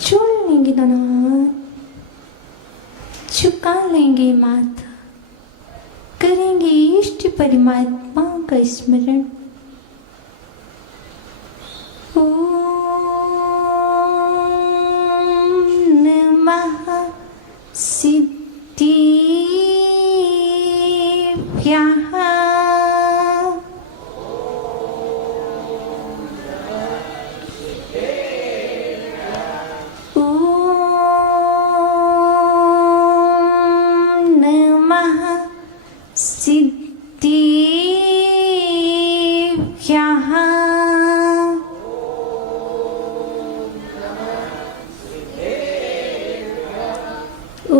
छोड़ लेंगे दोनों हाथ, झुका लेंगे माथा, करेंगे इष्ट परमात्मा का स्मरण। ओम नमः सिद्धिभ्यः। सिद्धिभ्यः। ओम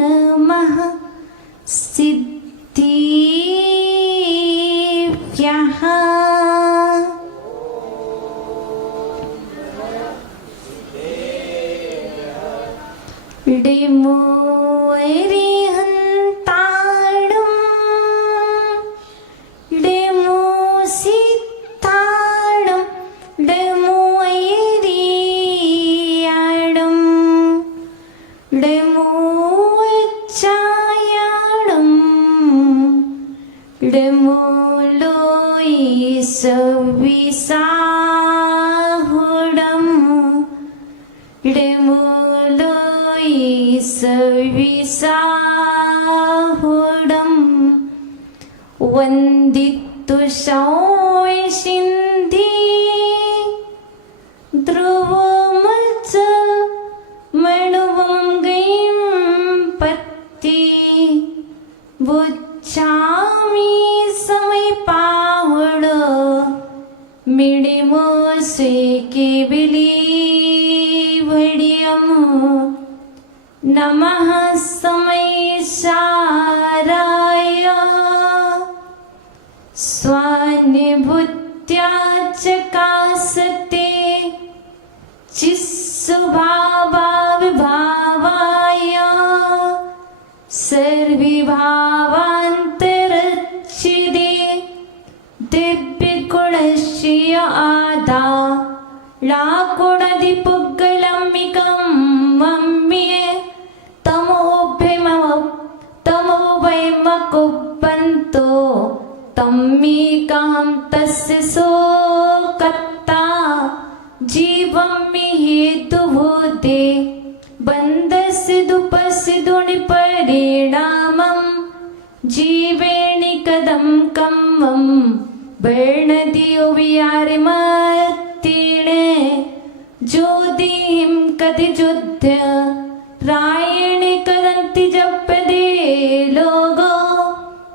नमः सिद्धिभ्यः। इडेमो अरिहंताडं इडेमो सिद्धाडं इडेमो अयरियाडं इडेमो अच्चायाडं इडेमो लोयिसविसाहुडं इडेमो सविसाहुडं वन्दितु शौशिन्धि ध्रुवमच मणुवं गैं पत्ति बुच्चामि समीपाहुड मिडिमो सेके बिली वडियम नमः समयसाराय स्वानुभूत्या चकासते चित्स्वभावाविभावाय सर्वभावान्तरच्छिदे दिव्यगुणस्य आदा लाकुणदिपुग्गलम्बिकं मम्ये तमोभयमकुब्बन्तो तम्मीकां तस्य सोकत्ता जीवं मे हेतुभूते बन्धस्य दुपस्य दुनिपरिणामं जीवेणि कदं कम्मं वर्णदियो विहारमत्तीर्णे ज्योतिं कदिजुध्य रायणे कदन्ति जप्यते लोगो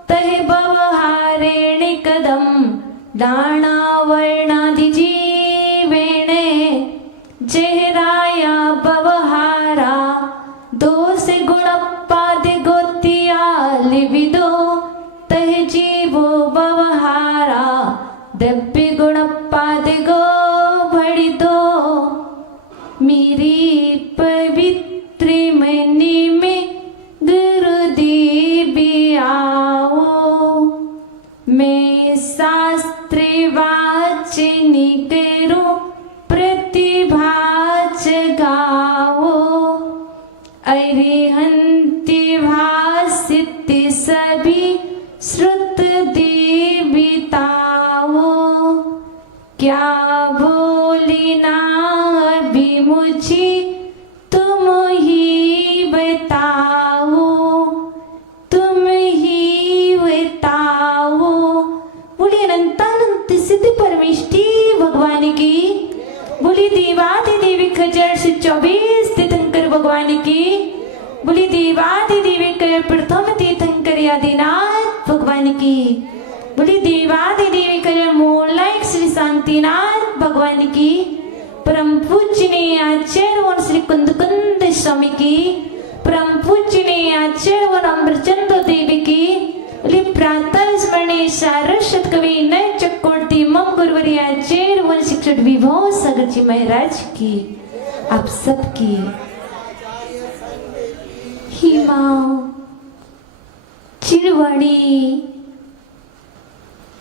तहि भवहारेणि कदं दानावर्णादिजीवेणे जेहराया भवहारा दोष गुणपादिगोत्या लिविदो तहि जीवो भवहारा दिव्य गुणपादिगो भड़िदो मेरी पवित्र मनी में गुरुदेव आओ मैं शास्त्र वाचन करूं प्रतिभा जगाओ अरिहंति भासित सभी श्रुत देवताओ क्या बोली ना अभी मुझे तुम ही बताओ तुम ही बताओ। बोलिए अनंतानंत सिद्ध परमेष्टि भगवान की, बोली देवादि देवी खजर से 24 तीर्थंकर भगवान की, बोली देवादि देवी कर प्रथम तीर्थंकर आदिनाथ भगवान की, बोली देवादि देवी कर मूलाइक श्री शांतिनाथ भगवान की, परम पूजनीय आचार्य श्री कुंद स्वामी की, परम पूजनीय आचार्य अमृतचंद्र देवी की, बोली प्रातः स्मरणीय सारस्वत कवि नय चक्रवर्ती मम गुरुवरी आचार्य वन शिक्षक विभव सागर जी महाराज की, आप सबकी हिमा चिरवाणी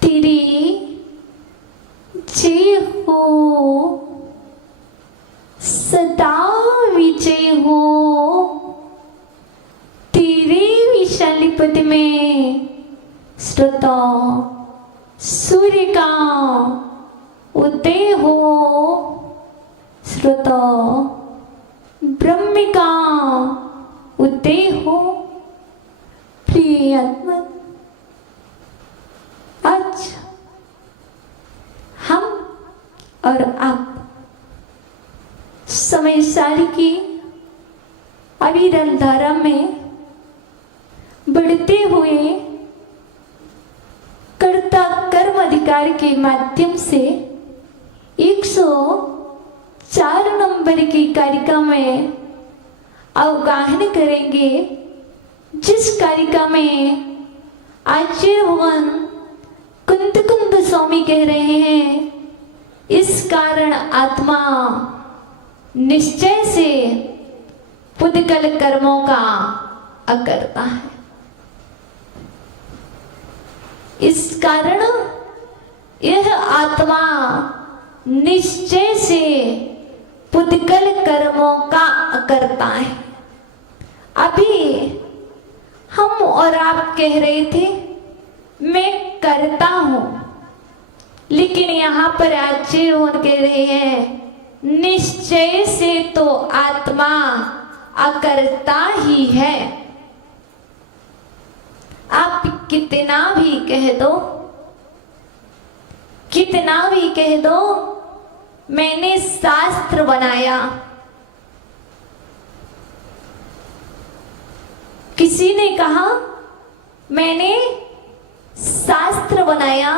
तेरी जय हो, सदा विजय हो, तेरे विशाल पद में श्रोता सूर्य का उदय हो, श्रोता ब्रह्म का उदय हो। प्रिय आत्मा, आज हम और आप समय सारी की अविरल धारा में बढ़ते हुए कर्ता कर्म अधिकार के माध्यम से 104 नंबर की कारिका में अवगाहन करेंगे, जिस कारिका में आचार्य भगवान कुंद स्वामी कह रहे हैं, इस कारण आत्मा निश्चय से पुद्गल कर्मों का अकर्ता है। इस कारण यह आत्मा निश्चय से पुद्गल कर्मों का अकर्ता है। अभी हम और आप कह रहे थे मैं करता हूं, लेकिन यहां पर आचार्य कह रहे हैं निश्चय से तो आत्मा अकर्ता ही है। आप कितना भी कह दो, कितना भी कह दो मैंने शास्त्र बनाया, किसी ने कहा मैंने शास्त्र बनाया,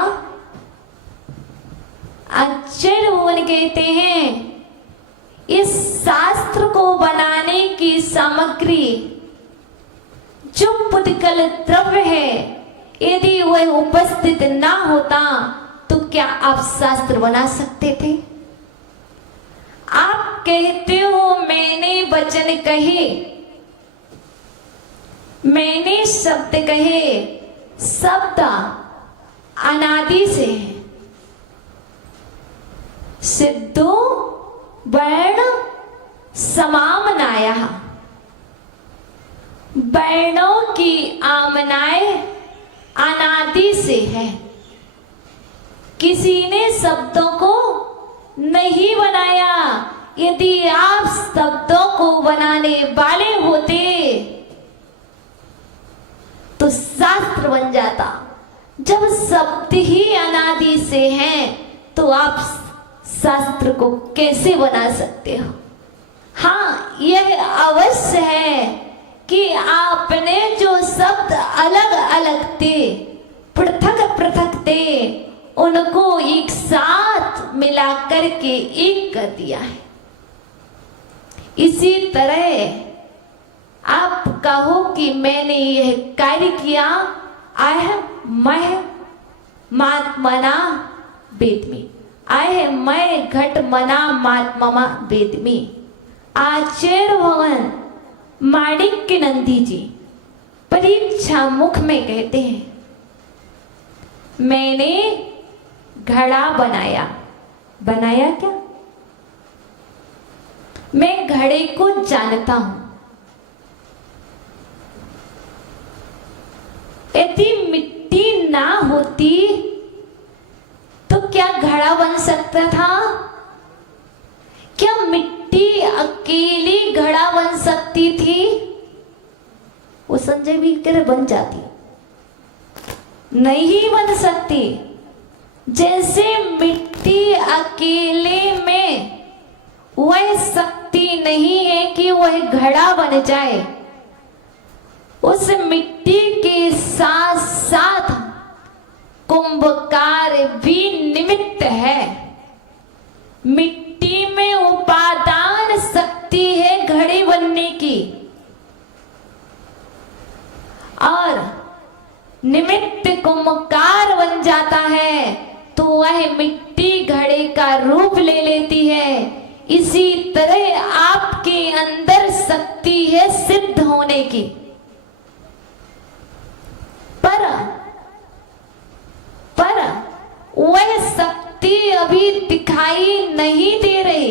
आचार्य भगवान कहते हैं इस शास्त्र को बनाने की सामग्री जो पुद्गल द्रव्य है, यदि वह उपस्थित ना होता तो क्या आप शास्त्र बना सकते थे? आप कहते हो मैंने वचन कहे, मैंने शब्द कहे, शब्द अनादि से है। सिद्धो वर्ण समामनाया, वर्णों की आमनाएं अनादि से है। किसी ने शब्दों को नहीं बनाया। यदि आप शब्दों को बनाने वाले होते तो शास्त्र बन जाता। जब शब्द ही अनादि से हैं तो आप शास्त्र को कैसे बना सकते हो? हाँ, यह अवश्य है कि आपने जो शब्द अलग अलग थे, पृथक पृथक थे, उनको एक साथ मिलाकर के एक कर दिया है। इसी तरह आप कहो कि मैंने यह कार्य किया, महात्मना वेदमी, मैं घट मना महात्मा वेदमी। आचार्य भगवान माणिक्य नंदी जी परीक्षा मुख में कहते हैं मैंने घड़ा बनाया। बनाया क्या? मैं घड़े को जानता हूं। यदि मिट्टी ना होती तो क्या घड़ा बन सकता था? क्या मिट्टी अकेली घड़ा बन सकती थी? वो संजय भी करे बन जाती, नहीं बन सकती। जैसे मिट्टी अकेले में वह शक्ति नहीं है कि वह घड़ा बन जाए, उस मिट्टी के साथ साथ कुंभकार भी निमित्त है। मिट्टी में उपादान शक्ति है घड़े बनने की, और निमित्त कुंभकार बन जाता है तो वह मिट्टी घड़े का रूप ले लेती है। इसी तरह आपके अंदर शक्ति है सिद्ध होने की, पर वह शक्ति शक्ति अभी दिखाई नहीं दे रही,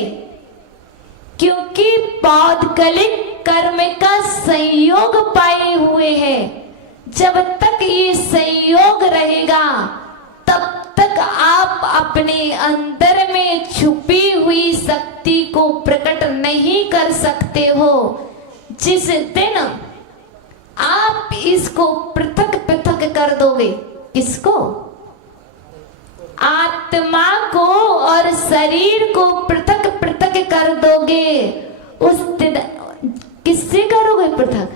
क्योंकि पौद्गलिक कर्म का संयोग पाए हुए है। जब तक ये संयोग रहेगा तब तक आप अपने अंदर में छुपी हुई शक्ति को प्रकट नहीं कर सकते हो। जिस दिन आप इसको पृथक पृथक कर दोगे, किसको? आत्मा को और शरीर को पृथक पृथक कर दोगे, उस दिन किससे करोगे पृथक?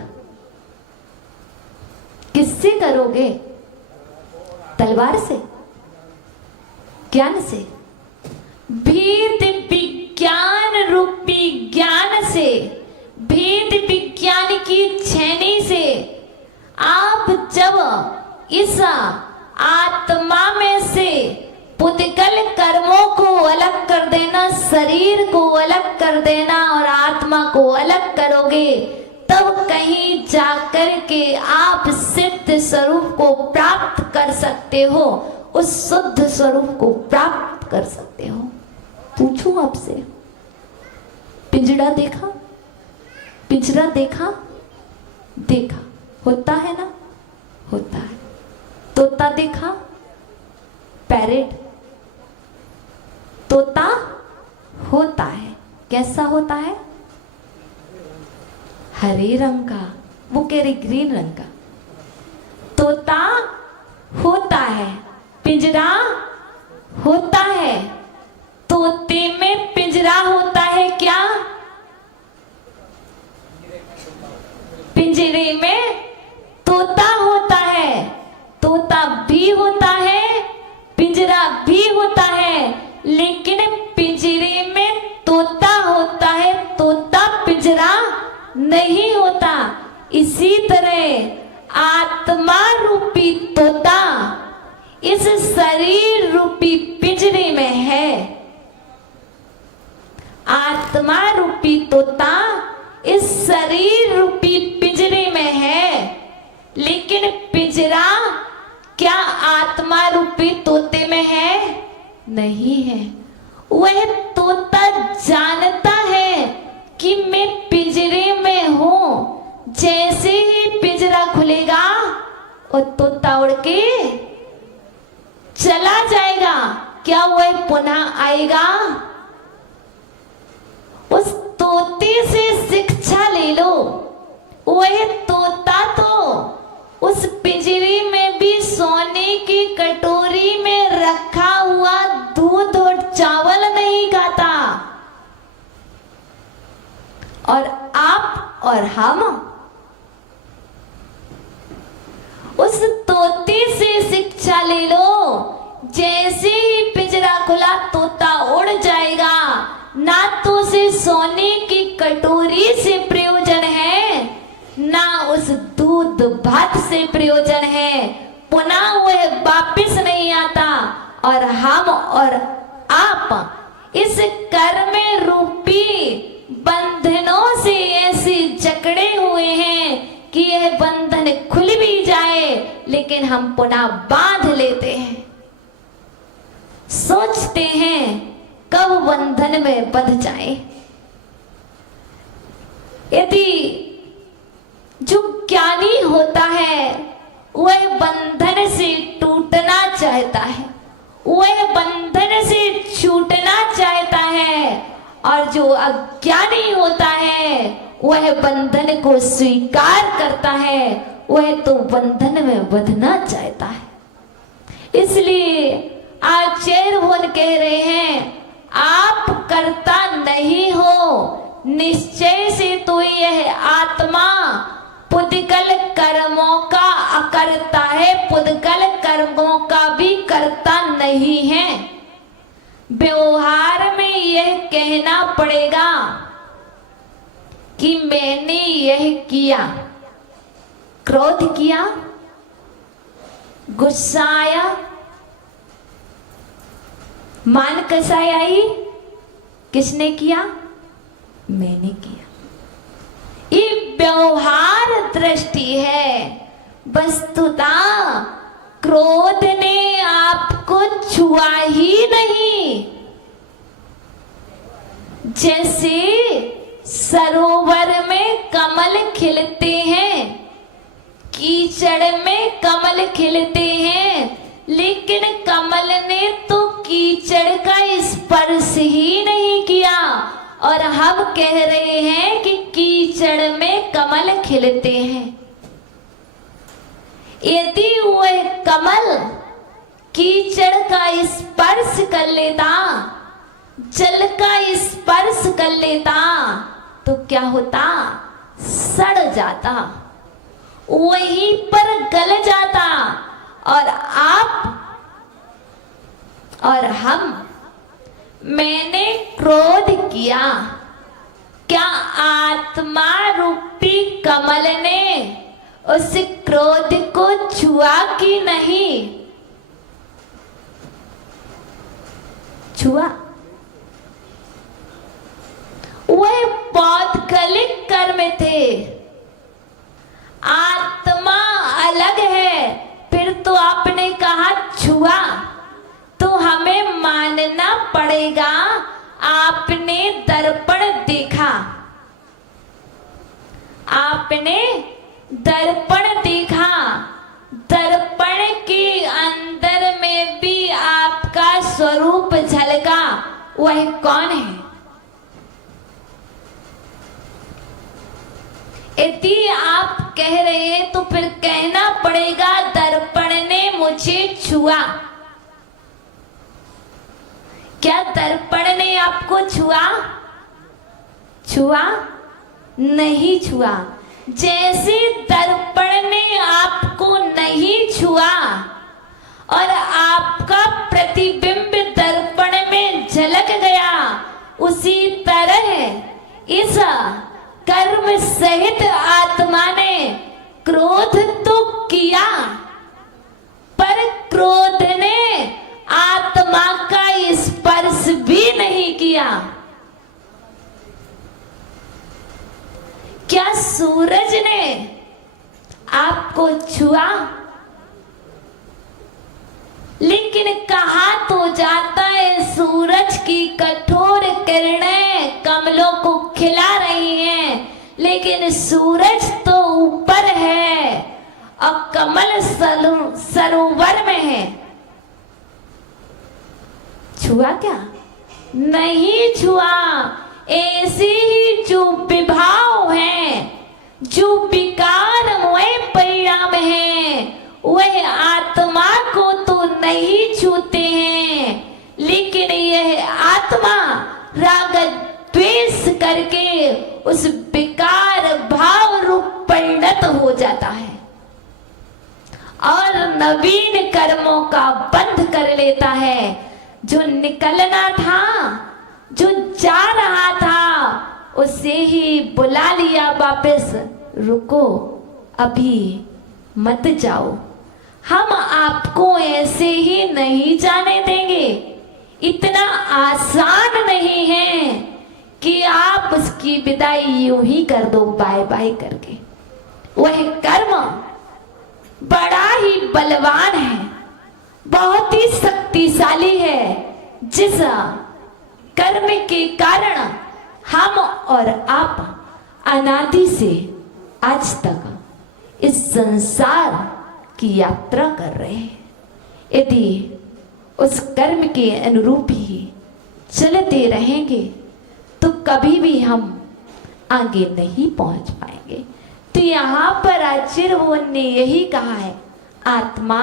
किससे करोगे? तलवार से, ज्ञान से, भेद विज्ञान रूपी ज्ञान से, भेद विज्ञान की छेनी से आप जब इस आत्मा में से पुद्गल कर्मों को अलग कर देना, शरीर को अलग कर देना और आत्मा को अलग करोगे, तब कहीं जाकर के आप सिद्ध स्वरूप को प्राप्त कर सकते हो, उस शुद्ध स्वरूप को प्राप्त कर सकते हो। पूछूं आपसे, पिंजड़ा देखा? पिंजरा देखा? देखा, होता है ना? होता है। तोता देखा? पैरेट, तोता होता है, कैसा होता है? हरे रंग का, वो कह रही ग्रीन रंग का। तोता होता है, पिंजरा होता है। तोते में पिंजरा होता है क्या? पिंजरे में तोता होता है। तोता भी होता है, पिंजरा भी होता है, लेकिन पिंजरे में तोता होता है, तोता पिंजरा नहीं होता। इसी तरह आत्मा रूपी तोता इस शरीर रूपी पिंजरे में है। आत्मा रूपी तोता इस शरीर रूपी पिंजरे में है, लेकिन पिंजरा क्या आत्मा रूपी तोते में है? नहीं है। वह तोता जानता है कि मैं पिंजरे में हूं। जैसे ही पिंजरा खुलेगा और तोता उड़ के चला जाएगा, क्या वह पुनः आएगा? उस तोते से शिक्षा ले लो। वह तोता तो उस पिंजरे में भी सोने की कटोरी में रखा हुआ दूध और चावल नहीं खाता, और आप और हम उस तोते से शिक्षा ले लो। जैसे ही पिंजरा खुला तोता उड़ जाएगा। ना तो उसे सोने की कटोरी से प्रयोजन है, ना उस दूध भात से प्रयोजन है, पुनः वह वापिस नहीं आता। और हम और आप इस कर्म रूपी बंधनों से ऐसे जकड़े हुए हैं कि यह बंधन खुल भी जाए लेकिन हम पुनः बांध लेते हैं। सोचते हैं कब बंधन में बंध जाए। यदि जो ज्ञानी होता है वह बंधन से टूटना चाहता है, वह बंधन से छूटना चाहता है, और जो अज्ञानी होता है वह बंधन को स्वीकार करता है, वह तो बंधन में बंधना चाहता है। इसलिए आचार्य भगवान कह रहे हैं, आप करता नहीं हो, निश्चय से तो यह आत्मा पुद्गल कर्मों का अकर्ता है, पुद्गल कर्मों का भी करता नहीं है। व्यवहार में यह कहना पड़ेगा कि मैंने यह किया, क्रोध किया, गुस्सा आया, मान कसाई आई, किसने किया? मैंने किया। ये व्यवहार दृष्टि है। वस्तुतः क्रोध ने आपको छुआ ही नहीं जैसे सरोवर में कमल खिलते हैं, कीचड़ में कमल खिलते हैं, लेकिन कमल ने तो कीचड़ का स्पर्श ही नहीं किया, और हम कह रहे हैं कि कीचड़ में कमल खिलते हैं। यदि वह कमल कीचड़ का स्पर्श कर लेता, जल का स्पर्श कर लेता, तो क्या होता? सड़ जाता, वहीं पर गल जाता। और आप और हम, मैंने क्रोध किया, क्या आत्मा रूपी कमल ने उस क्रोध को छुआ कि नहीं? छुआ। वह पौद्गलिक कर्म थे, आत्मा अलग है। फिर तो आपने कहा छुआ, तो हमें मानना पड़ेगा आपने दर्पण देखा, आपने दर्पण देखा, दर्पण के अंदर में भी आपका स्वरूप झलका, वह कौन है? यदि आप कह रहे हैं तो फिर कहना पड़ेगा दर्पण ने मुझे छुआ। क्या दर्पण ने आपको छुआ? छुआ नहीं छुआ। जैसे दर्पण ने आपको नहीं छुआ और आपका प्रतिबिंब दर्पण में झलक गया, उसी तरह इस कर्म सहित आत्मा ने क्रोध तो किया, पर क्रोध ने आत्मा का स्पर्श भी नहीं किया। क्या सूरज ने आपको छुआ? लेकिन कहा तो जाता है सूरज की कठोर किरणें कमलों को खिला रही हैं, लेकिन सूरज तो ऊपर है और कमल सरोवर में है। छुआ क्या? नहीं छुआ। ऐसे ही जो विभाव हैं, जो विकारमय परिणाम हैं, वह आत्मा को तो नहीं छूते हैं, लेकिन यह आत्मा राग द्वेष करके उस विकार भाव रूप परिणत हो जाता है और नवीन कर्मों का बंध कर लेता है। जो निकलना था, जो जा रहा था, उसे ही बुला लिया वापस, रुको अभी मत जाओ, हम आपको ऐसे ही नहीं जाने देंगे। इतना आसान नहीं है कि आप उसकी विदाई यूं ही कर दो बाय बाय करके। वह कर्म बड़ा ही बलवान है, बहुत ही शक्तिशाली है, जिस कर्म के कारण हम और आप अनादि से आज तक इस संसार की यात्रा कर रहे हैं। यदि उस कर्म के अनुरूप ही चलते रहेंगे तो कभी भी हम आगे नहीं पहुंच पाएंगे। तो यहाँ पर आचार्य ने यही कहा है, आत्मा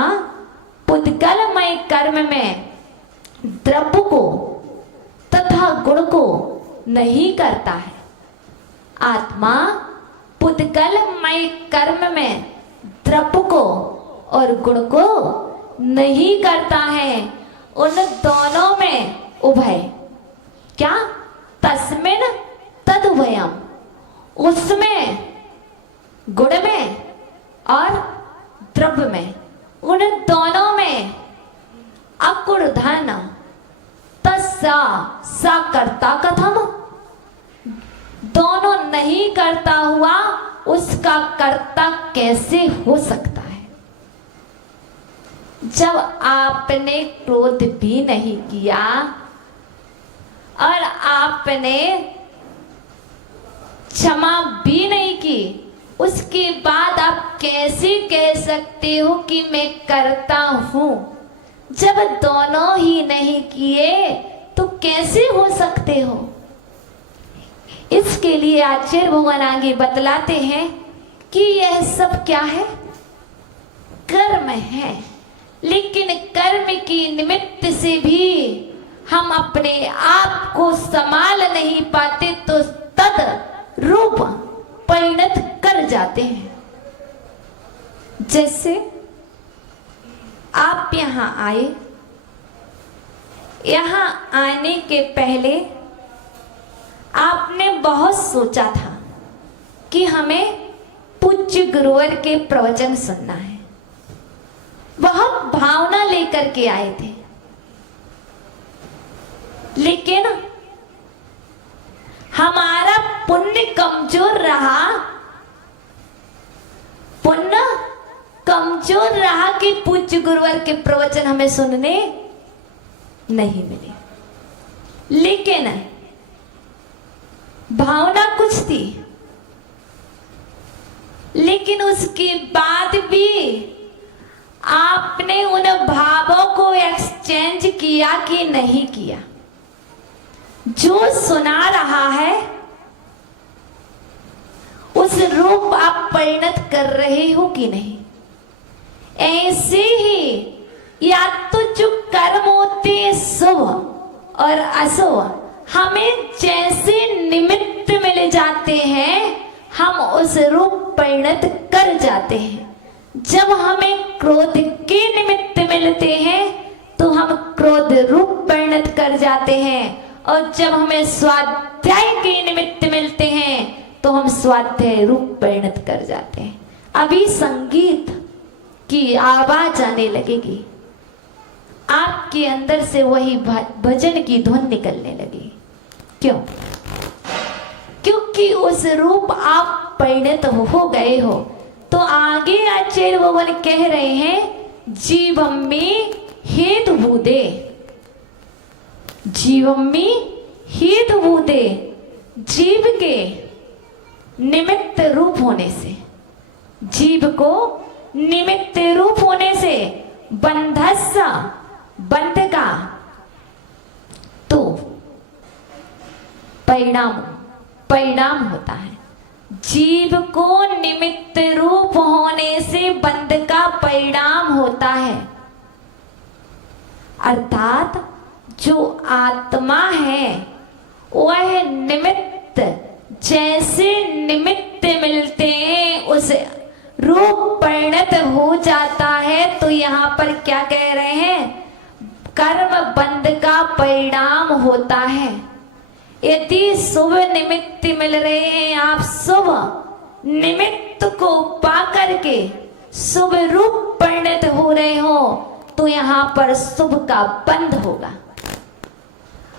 पुद्गलमय कर्म में द्रव्य को तथा गुण को नहीं करता है। आत्मा पुद्गलमय कर्म में द्रव्य को और गुण को नहीं करता है। उन दोनों में उभय, क्या? तस्मिन तदुभयम, उसमें गुण में और द्रव्य में, उन दोनों में अकुर्धन तस्सा सा कर्ता कथम, दोनों नहीं करता हुआ उसका कर्ता कैसे हो सकता है? जब आपने क्रोध भी नहीं किया और आपने क्षमा भी नहीं की, उसके बाद आप कैसे कह सकते हो कि मैं करता हूं? जब दोनों ही नहीं किए तो कैसे हो सकते हो? इसके लिए आचार्य भगवान आगे बतलाते हैं कि यह सब क्या है? कर्म है। लेकिन कर्म की निमित्त से भी हम अपने आप को संभाल नहीं पाते तो तद रूप परिणत कर जाते हैं। जैसे आप यहां आए, यहां आने के पहले आपने बहुत सोचा था कि हमें पूज्य गुरुवर के प्रवचन सुनना है, बहुत भावना लेकर के आए थे। लेकिन हमारा पुण्य कमजोर रहा, पुण्य कमजोर रहा कि पूज्य गुरुवर के प्रवचन हमें सुनने नहीं मिले। लेकिन भावना कुछ थी, लेकिन उसके बाद भी आपने उन भावों को एक्सचेंज किया कि नहीं किया? जो सुना रहा है उस रूप आप परिणत कर रहे हो कि नहीं? ऐसे ही या तो जो कर्म होते हैं शुभ और अशुभ, हमें जैसे निमित्त मिल जाते हैं हम उस रूप परिणत कर जाते हैं। जब हमें क्रोध के निमित्त मिलते हैं तो हम क्रोध रूप परिणत कर जाते हैं, और जब हमें स्वाध्याय के निमित्त मिलते हैं तो हम स्वाध्याय रूप परिणत कर जाते हैं। अभी संगीत की आवाज आने लगेगी, आपके अंदर से वही भजन की धुन निकलने लगेगी। क्यों? क्योंकि उस रूप आप परिणत हो गए हो। तो आगे आचार्य भगवान कह रहे हैं, जीवम्मी हेतुभूते, जीवम्मी हेतुभूते, जीव के निमित्त रूप होने से, जीव को निमित्त रूप होने से बंधस्य, बंध का तो परिणाम होता है। जीव को निमित्त रूप होने से बंध का परिणाम होता है। अर्थात जो आत्मा है वह निमित्त, जैसे निमित्त मिलते हैं उस रूप परिणत हो जाता है। तो यहाँ पर क्या कह रहे हैं? कर्म बंध का परिणाम होता है। यदि शुभ निमित्त मिल रहे हैं, आप शुभ निमित्त को पा करके शुभ रूप परिणत हो रहे हो, तो यहाँ पर शुभ का बंध होगा।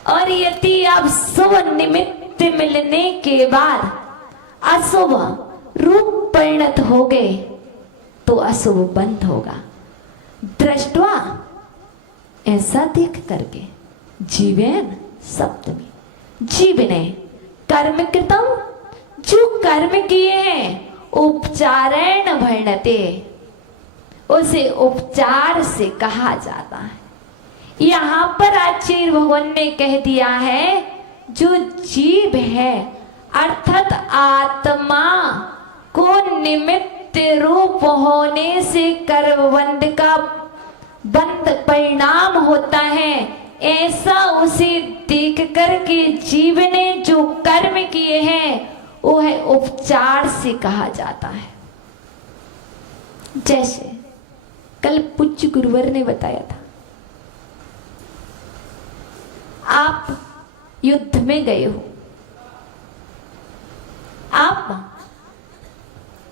और यदि आप शुभ निमित्त मिलने के बाद अशुभ रूप परिणत हो गए तो अशुभ बंध होगा। दृष्टवा, ऐसा देख करके, जीवेन सप्तमी, जीव ने कर्म कृतम, जो कर्म किए हैं उपचारेण वर्णते, उसे उपचार से कहा जाता है। यहाँ पर आचार्य भगवान ने कह दिया है, जो जीव है अर्थात आत्मा को निमित्त रूप होने से कर्मबंध का बंध परिणाम होता है, ऐसा उसे देख करके जीव ने जो कर्म किए हैं वो है उपचार से कहा जाता है। जैसे कल पूज्य गुरुवर ने बताया था, आप युद्ध में गए हो, आप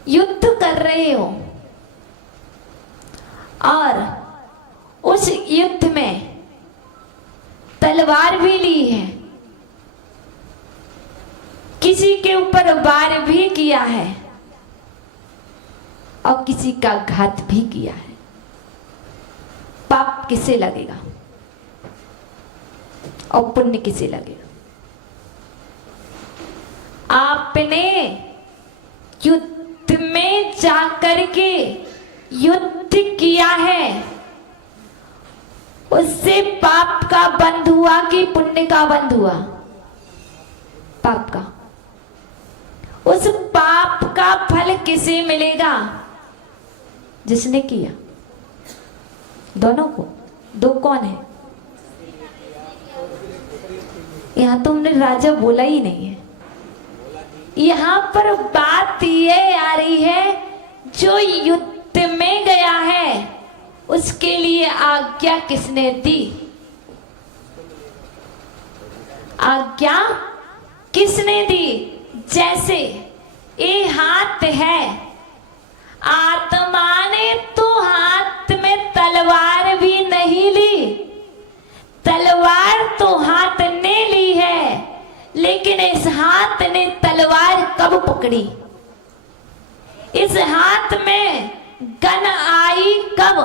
युद्ध कर रहे हो और उस युद्ध में तलवार भी ली है, किसी के ऊपर वार भी किया है और किसी का घात भी किया है। पाप किसे लगेगा और पुण्य किसे लगेगा? आपने युद्ध में जाकर के युद्ध किया है, उससे पाप का बंध हुआ कि पुण्य का बंध हुआ? पाप का। उस पाप का फल किसे मिलेगा? जिसने किया। दोनों को। दो कौन है? यहां तो हमने राजा बोला ही नहीं है। यहां पर बात ये आ रही है, जो युद्ध में गया है उसके लिए आज्ञा किसने दी? आज्ञा किसने दी? जैसे ये हाथ है, आत्मा ने तो हाथ में तलवार भी नहीं ली, तलवार तो हाथ ने ली है, लेकिन इस हाथ ने तलवार कब पकड़ी? इस हाथ में गन आई कब?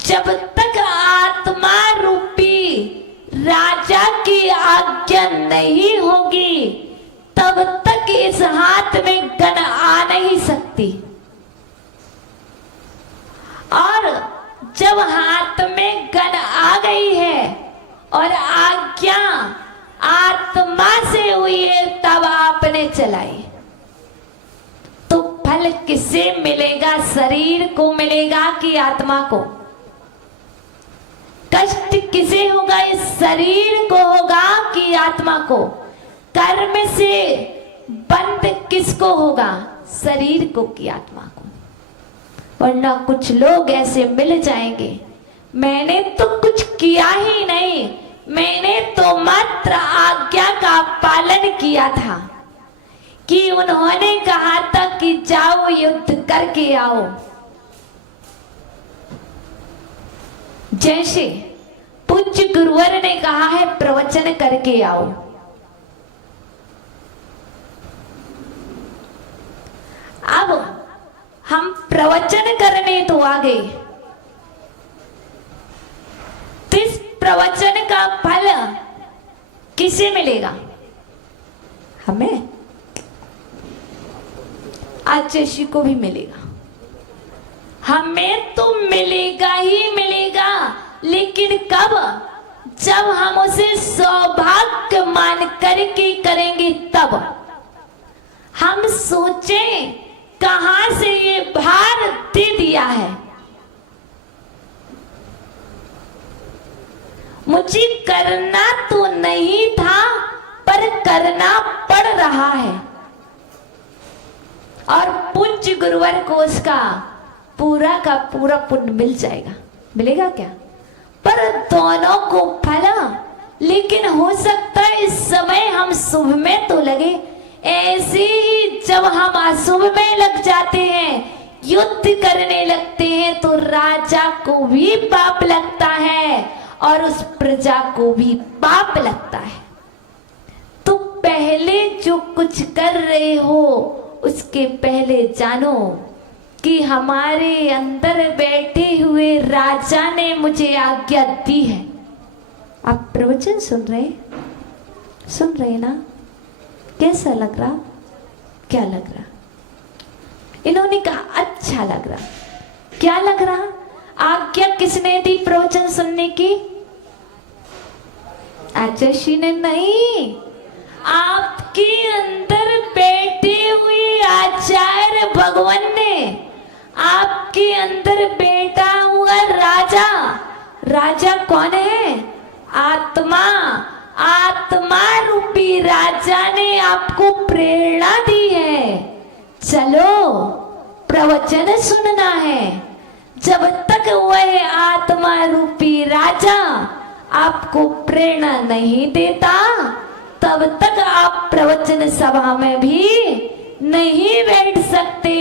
जब तक आत्मा रूपी राजा की आज्ञा नहीं होगी तब तक इस हाथ में गन आ नहीं सकती। और जब हाथ में गन आ गई है और आज्ञा आत्मा से हुई है तब आपने चलाई, तो फल किसे मिलेगा? शरीर को मिलेगा कि आत्मा को? कष्ट किसे होगा? इस शरीर को होगा कि आत्मा को? कर्म से बंध किसको होगा? शरीर को कि आत्मा को? वरना कुछ लोग ऐसे मिल जाएंगे, मैंने तो कुछ किया ही नहीं, मैंने तो मात्र आज्ञा का पालन किया था, कि उन्होंने कहा था कि जाओ युद्ध करके आओ। जैसे पूज्य गुरुवर ने कहा है प्रवचन करके आओ, अब हम प्रवचन करने तो आ गए, तो इस प्रवचन का फल किसे मिलेगा? हमें, आचार्य को भी मिलेगा, हमें तो मिलेगा ही मिलेगा, लेकिन कब? जब हम उसे सौभाग्य मान करके करेंगे तब। हम सोचें कहां से ये भार दे दिया है, मुझे करना तो नहीं था पर करना पड़ रहा है, और पूज्य गुरुवर को उसका पूरा का पूरा पुण्य मिल जाएगा। मिलेगा क्या? पर दोनों को फल, लेकिन हो सकता है इस समय हम शुभ में तो लगे, ऐसे ही जब हम अशुभ में लग जाते हैं, युद्ध करने लगते हैं, तो राजा को भी पाप लगता है और उस प्रजा को भी पाप लगता है। तो पहले जो कुछ कर रहे हो उसके पहले जानो कि हमारे अंदर बैठे हुए राजा ने मुझे आज्ञा दी है। आप प्रवचन सुन रहे ना? कैसा लग रहा? क्या लग रहा? इन्होंने कहा अच्छा लग रहा। क्या लग रहा? आज्ञा किसने दी प्रवचन सुनने की? आचार्य ने नहीं, आपके अंदर बैठे हुए आचार्य भगवान ने, आपके अंदर बैठा हुआ राजा। राजा कौन है? आत्मा। आत्मा रूपी राजा ने आपको प्रेरणा दी है, चलो प्रवचन सुनना है। जब तक वह आत्मा रूपी राजा आपको प्रेरणा नहीं देता तब तक आप प्रवचन सभा में भी नहीं बैठ सकते।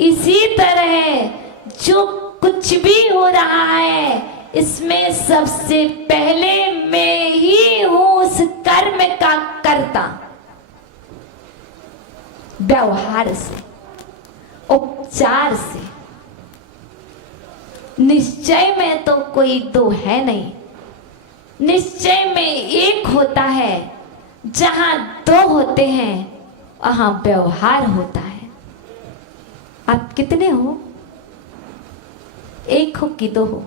इसी तरह जो कुछ भी हो रहा है इसमें सबसे पहले मैं ही हूं उस कर्म का कर्ता। व्यवहार से, उपचार से, निश्चय में तो कोई दो है नहीं, निश्चय में एक होता है। जहां दो होते हैं वहां व्यवहार होता है। आप कितने हो? एक हो कि दो हो?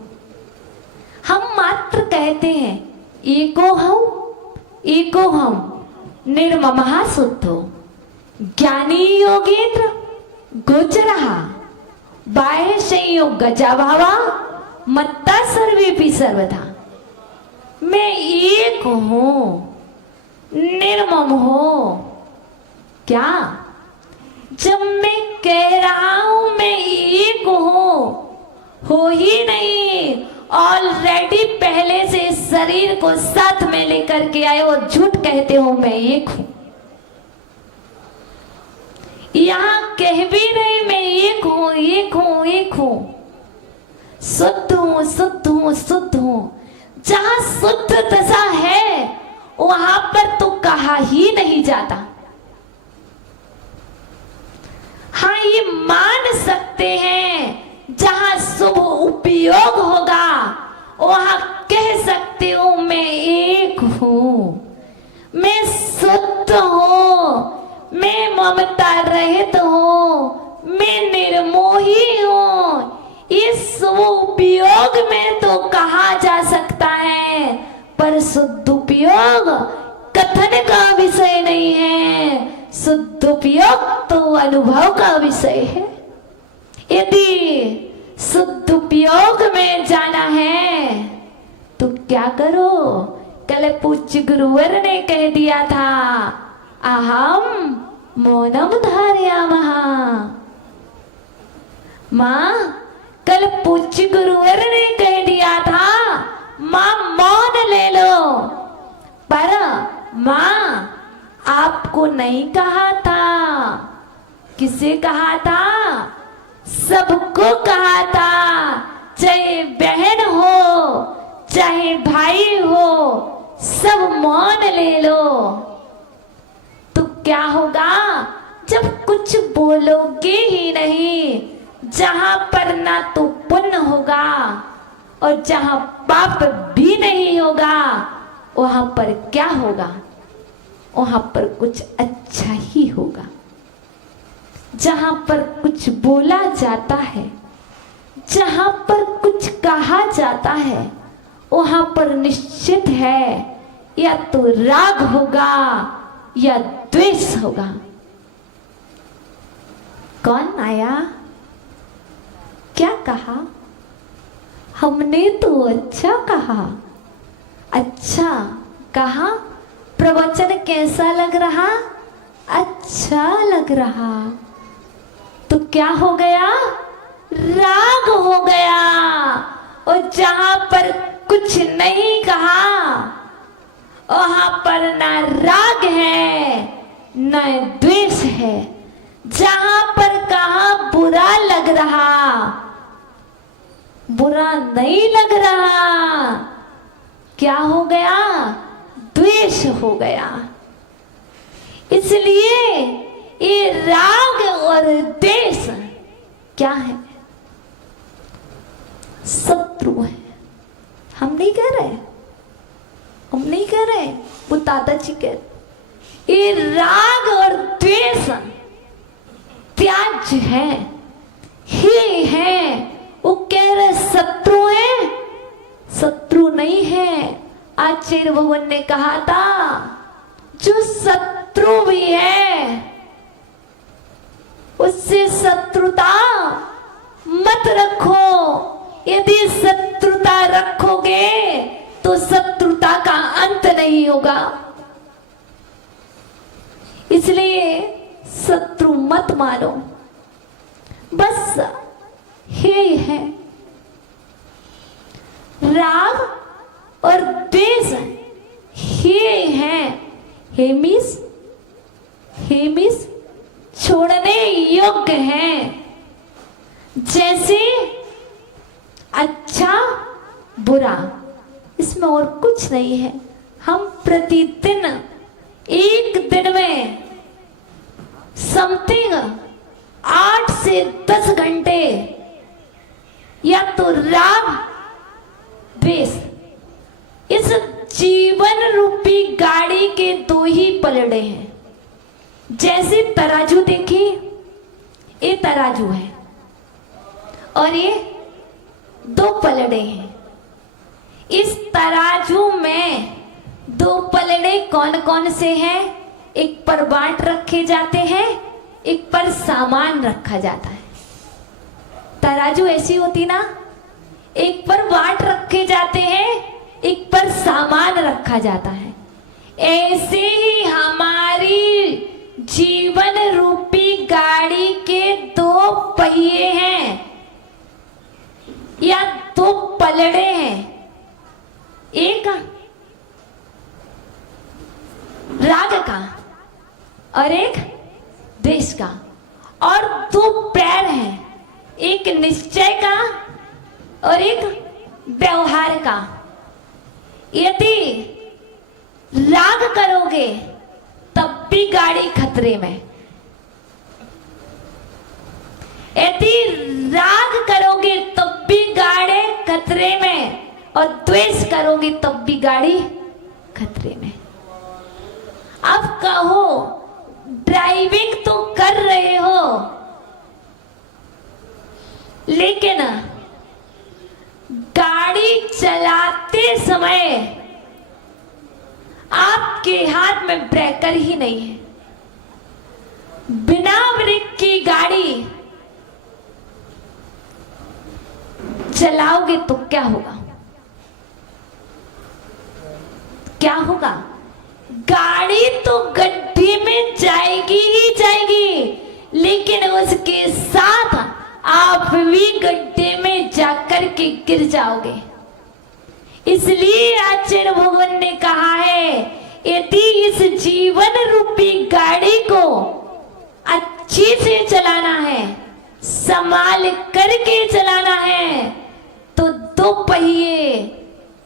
हम मात्र कहते हैं एको हम निर्ममः शुद्धो ज्ञानी योगेंद्र गोचरहा बाह्य संयोग गजाभावा मत्ता सर्वेपि सर्वथा। मैं एक हूं, निर्मम हो। क्या? जब मैं कह रहा हूं मैं एक हूं, हो ही नहीं, ऑलरेडी पहले से इस शरीर को साथ में लेकर के आए और झूठ कहते हो मैं एक हूं। यहां कह भी नहीं मैं एक हूं, एक हूं, एक हूं, शुद्ध हूं, शुद्ध हूं, शुद्ध हूं। जहां शुद्ध दशा है वहां पर तो कहा ही नहीं जाता। हाँ, ये मान सकते हैं जहां शुभ उपयोग होगा वहां कह सकते हो मैं एक हूं, मैं शुद्ध हूं, मैं ममता रहित हूं, मैं निर्मोही हूं। इस शुभ उपयोग में तो कहा जा सकता है, पर शुद्ध उपयोग कथन का विषय नहीं है, शुद्ध उपयोग तो अनुभव का विषय है। यदि शुद्ध उपयोग में जाना है तो क्या करो? कल पूज्य गुरुवर ने कह दिया था अहम मौनम धारयामः। मां, कल पूज्य गुरुवर ने कह दिया था मां मौन ले लो, पर मां आपको नहीं कहा था। किसे कहा था? सबको कहा था, चाहे बहन हो चाहे भाई हो, सब मौन ले लो। तो क्या होगा? जब कुछ बोलोगे ही नहीं, जहां पर ना तो पुण्य होगा और जहां पाप भी नहीं होगा, वहां पर क्या होगा? वहां पर कुछ अच्छा ही होगा। जहां पर कुछ बोला जाता है, जहां पर कुछ कहा जाता है, वहां पर निश्चित है या तो राग होगा या द्वेष होगा। कौन आया? क्या कहा? हमने तो अच्छा कहा। अच्छा कहा? प्रवचन कैसा लग रहा? अच्छा लग रहा। तो क्या हो गया? राग हो गया। और जहां पर कुछ नहीं कहा वहां पर ना राग है न द्वेष है। जहां पर कहा बुरा लग रहा, बुरा नहीं लग रहा, क्या हो गया? द्वेष हो गया। इसलिए ये राग और द्वेष क्या है? शत्रु है। हम नहीं कह रहे, हम नहीं कह रहे, वो दादा जी कह रहे। ये राग और द्वेष त्याज्य है, ही है। वो कह रहे शत्रु है, शत्रु नहीं है। आचार्य भगवान ने कहा था जो शत्रु भी है उससे शत्रुता मत रखो। यदि शत्रुता रखोगे तो शत्रुता का अंत नहीं होगा। इसलिए शत्रु मत मानो, बस यही है। राग और द्वेष ये है। हेमिस छोड़ने योग्य है। जैसे अच्छा बुरा, इसमें और कुछ नहीं है। हम प्रतिदिन एक दिन में समथिंग 8 से 10 घंटे या तो राग द्वेष इस जीवन रूपी गाड़ी के दो ही पलड़े हैं। जैसे तराजू देखिए, ये तराजू है और ये दो पलड़े हैं। इस तराजू में दो पलड़े कौन कौन से हैं? एक पर बाट रखे जाते हैं, एक पर सामान रखा जाता है। तराजू ऐसी होती ना, एक पर बाट रखे जाते हैं, एक पर सामान रखा जाता है। ऐसे ही हमारी जीवन रूपी गाड़ी के दो पहिए हैं या दो पलड़े हैं। एक राग का और एक द्वेष का, और दो पैर हैं, एक निश्चय का और एक व्यवहार का। यदि राग करोगे तब भी गाड़ी खतरे में, यदि राग करोगे तब भी गाड़ी खतरे में, और द्वेष करोगे तब भी गाड़ी खतरे में। अब कहो ड्राइविंग तो कर रहे हो, लेकिन गाड़ी चलाते समय आपके हाथ में ब्रेकर ही नहीं है। बिना ब्रेक की गाड़ी चलाओगे तो क्या होगा? क्या होगा? गाड़ी तो गड्ढे में जाएगी ही जाएगी, लेकिन उसके साथ आप भी गड्ढे में जाकर के गिर जाओगे। इसलिए आचार्य भगवान ने कहा है, यदि इस जीवन रूपी गाड़ी को अच्छे से चलाना है, संभाल करके चलाना है, तो दो पहिए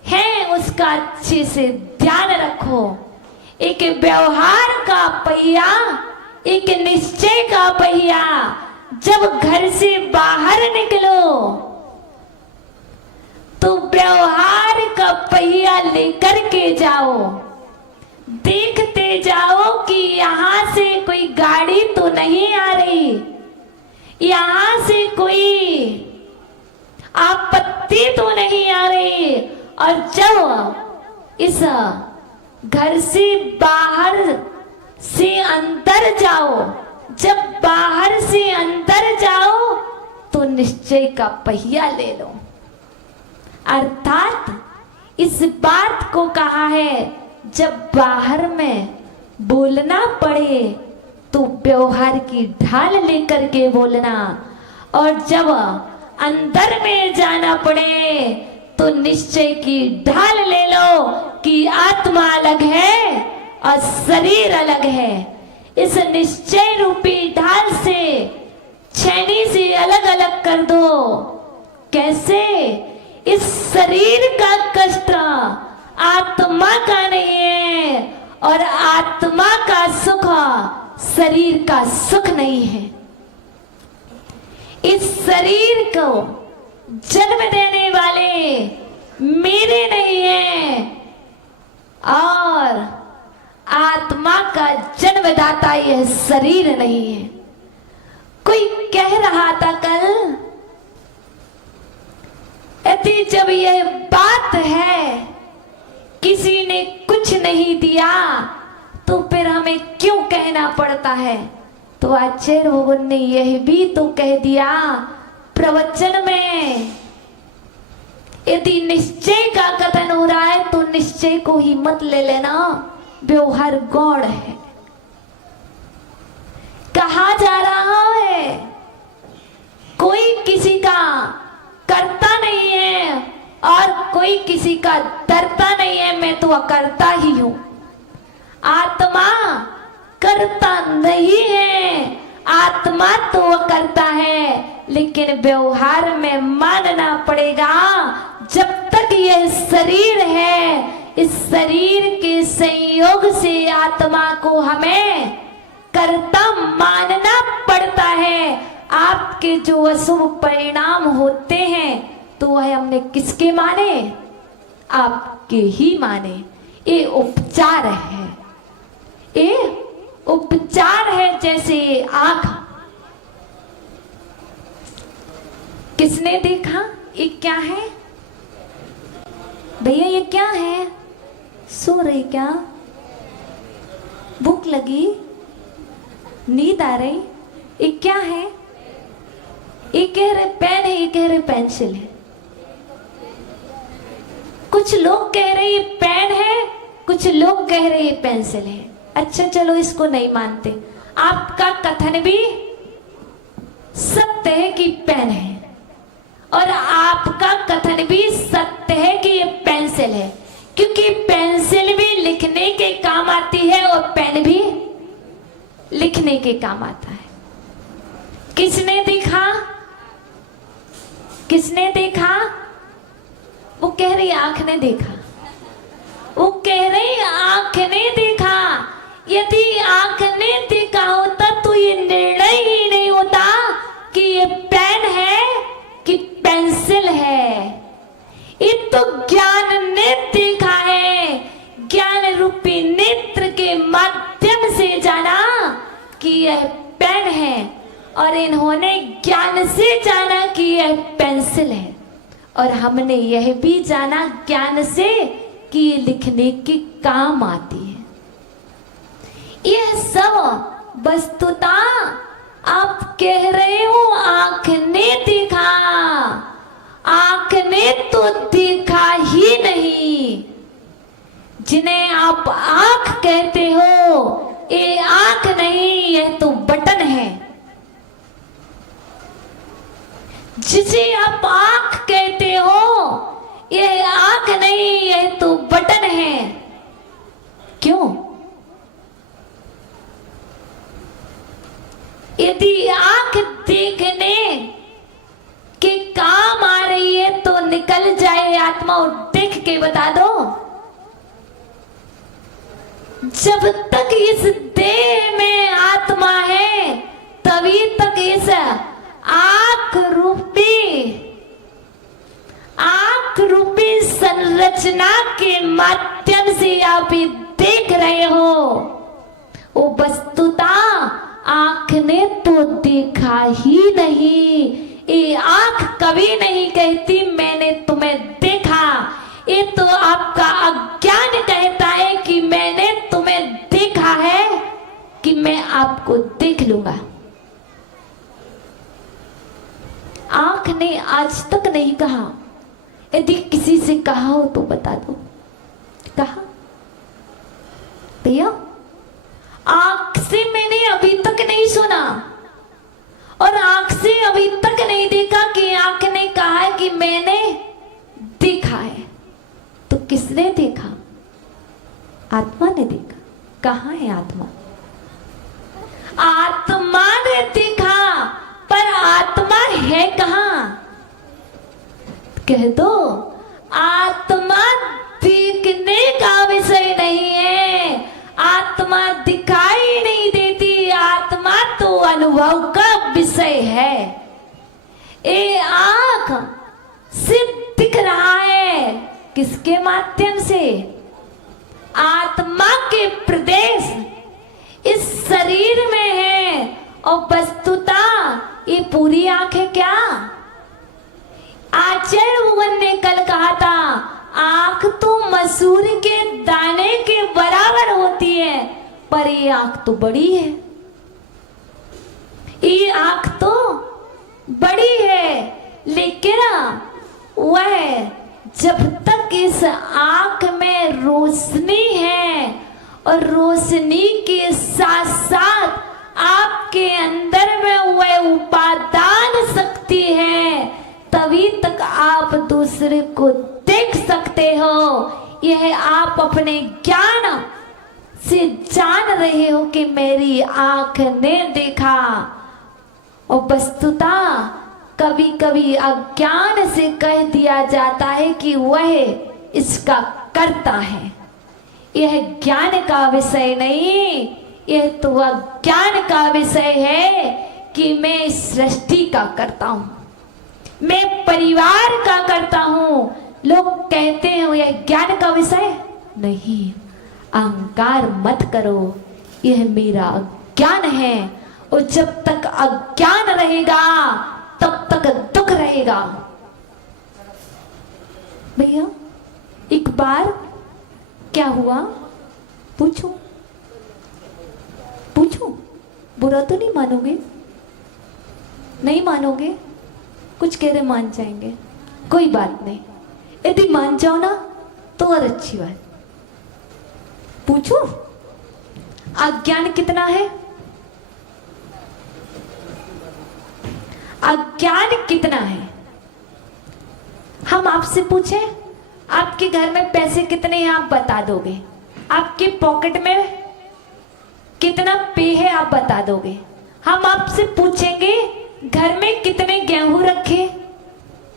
हैं, उसका अच्छे से ध्यान रखो। एक व्यवहार का पहिया, एक निश्चय का पहिया। जब घर से बाहर निकलो तो व्यवहार का पहिया लेकर के जाओ, देखते जाओ कि यहां से कोई गाड़ी तो नहीं आ रही, यहां से कोई आपत्ति तो नहीं आ रही। और जब इस घर से बाहर से अंदर जाओ, जब बाहर से अंदर जाओ तो निश्चय का पहिया ले लो। अर्थात इस बात को कहा है, जब बाहर में बोलना पड़े तो व्यवहार की ढाल लेकर के बोलना, और जब अंदर में जाना पड़े तो निश्चय की ढाल ले लो कि आत्मा अलग है और शरीर अलग है। इस निश्चय रूपी ढाल से छैनी से अलग अलग कर दो। कैसे? इस शरीर का कष्ट आत्मा का नहीं है, और आत्मा का सुख शरीर का सुख नहीं है। इस शरीर को जन्म देने वाले मेरे नहीं है, और आत्मा का जन्मदाता यह शरीर नहीं है। कोई कह रहा था कल, यदि जब यह बात है किसी ने कुछ नहीं दिया तो फिर हमें क्यों कहना पड़ता है? तो आचार्य भगवान ने यह भी तो कह दिया प्रवचन में, यदि निश्चय का कथन हो रहा है तो निश्चय को ही मत ले लेना, व्यवहार गौड़ है। कहा जा रहा है कोई किसी का करता नहीं है और कोई किसी का डरता नहीं है, मैं तो अकर्ता ही हूं। आत्मा करता नहीं है, आत्मा तो अकर्ता है, लेकिन व्यवहार में मानना पड़ेगा जब तक यह शरीर है, इस शरीर के संयोग से आत्मा को हमें कर्ता मानना पड़ता है। आपके जो अशुभ परिणाम होते हैं तो वह हमने किसके माने? आप आपके ही माने। ये उपचार है, ये उपचार है। जैसे आंख, किसने देखा? ये क्या है भैया? ये क्या है? सो रही क्या? भूख लगी? नींद आ रही? ये क्या है? ये कह रहे पेन है, ये कह रहे पेंसिल है। कुछ लोग कह रहे ये पेन है, कुछ लोग कह रहे ये पेंसिल है। अच्छा चलो इसको नहीं मानते, आपका कथन भी सत्य है कि पेन है, और आपका कथन भी सत्य है कि ये पेंसिल है, क्योंकि पेंसिल भी लिखने के काम आती है और पेन भी लिखने के काम आता है। किसने देखा? किसने देखा? वो कह रही आंख ने देखा, वो कह रही आंख ने देखा। यदि आंख ने देखा होता तो ये निर्णय ही नहीं होता कि ये पेन है कि पेंसिल है। ये तो ज्ञान ने देखा है, ज्ञान रूपी नेत्र के माध्यम से जाना कि यह पेन है, और इन्होंने ज्ञान से जाना कि यह पेंसिल है, और हमने यह भी जाना ज्ञान से कि ये लिखने के काम आती है। यह सब वस्तुता आप कह रहे हो आंख ने देखा, आंख ने तो देखा ही नहीं। जिन्हें आप आंख कहते हो ये आंख नहीं, यह तो बटन है। जिसे आप आंख कहते हो यह आंख नहीं, यह तो बटन है। क्यों? यदि आंख देखने के काम आ रही है तो निकल जाए आत्मा और देख के बता दो। जब तक इस देह में आत्मा है तभी तक इस आंख रूपी संरचना के माध्यम से आप ये देख रहे हो। वो वस्तुता आंख ने तो देखा ही नहीं। ये आंख कभी नहीं कहती मैंने तुम्हें देखा, ये तो आपका अज्ञान कहता है कि मैंने तुम्हें देखा है कि मैं आपको देख लूंगा। आंख ने आज तक नहीं कहा। यदि किसी से कहा हो तो बता दो, कहा भैया आंख से मैंने अभी तक नहीं सुना और आंख से अभी तक नहीं देखा कि आंख ने कहा है कि मैंने देखा है। तो किसने देखा? आत्मा ने देखा। कहाँ है आत्मा? आत्मा ने देखा, पर आत्मा है कहाँ? कह दो। आत्मा देखने का विषय नहीं है, आत्मा दिखाई नहीं देती, आत्मा तो अनुभव का विषय है। ये आंख से दिख रहा है, किसके माध्यम से? आत्मा के प्रदेश इस शरीर में है, और वस्तुता ये पूरी आंख है क्या? आचार्य भुवन ने कल कहा था आंख तो मसूर के दाने के बराबर होती है, पर ये आंख तो बड़ी है। ये आंख तो बड़ी है, लेकिन वह जब तक इस आंख में रोशनी है और रोशनी के साथ साथ आपके अंदर में वह उपादान शक्ति है, तभी तक आप दूसरे को देख सकते हो। यह आप अपने ज्ञान से जान रहे हो कि मेरी आंख ने देखा, और वस्तुता कभी कभी अज्ञान से कह दिया जाता है कि वह इसका कर्ता है। यह ज्ञान का विषय नहीं, यह तो अज्ञान का विषय है कि मैं इस सृष्टि का करता हूं, मैं परिवार का करता हूं, लोग कहते हैं यह ज्ञान का विषय नहीं। अहंकार मत करो, यह मेरा ज्ञान है। और जब तक अज्ञान रहेगा तब तक दुख रहेगा। भैया एक बार क्या हुआ, पूछो पूछो, बुरा तो नहीं मानोगे? नहीं मानोगे? कुछ कह रहे मान जाएंगे, कोई बात नहीं। यदि मान जाओ ना तो और अच्छी बात। पूछो अज्ञान कितना है? अज्ञान कितना है? हम आपसे पूछें आपके घर में पैसे कितने हैं, आप बता दोगे। आपके पॉकेट में कितना पे है, आप बता दोगे। हम आपसे पूछेंगे घर में कितने गेहूं रखे,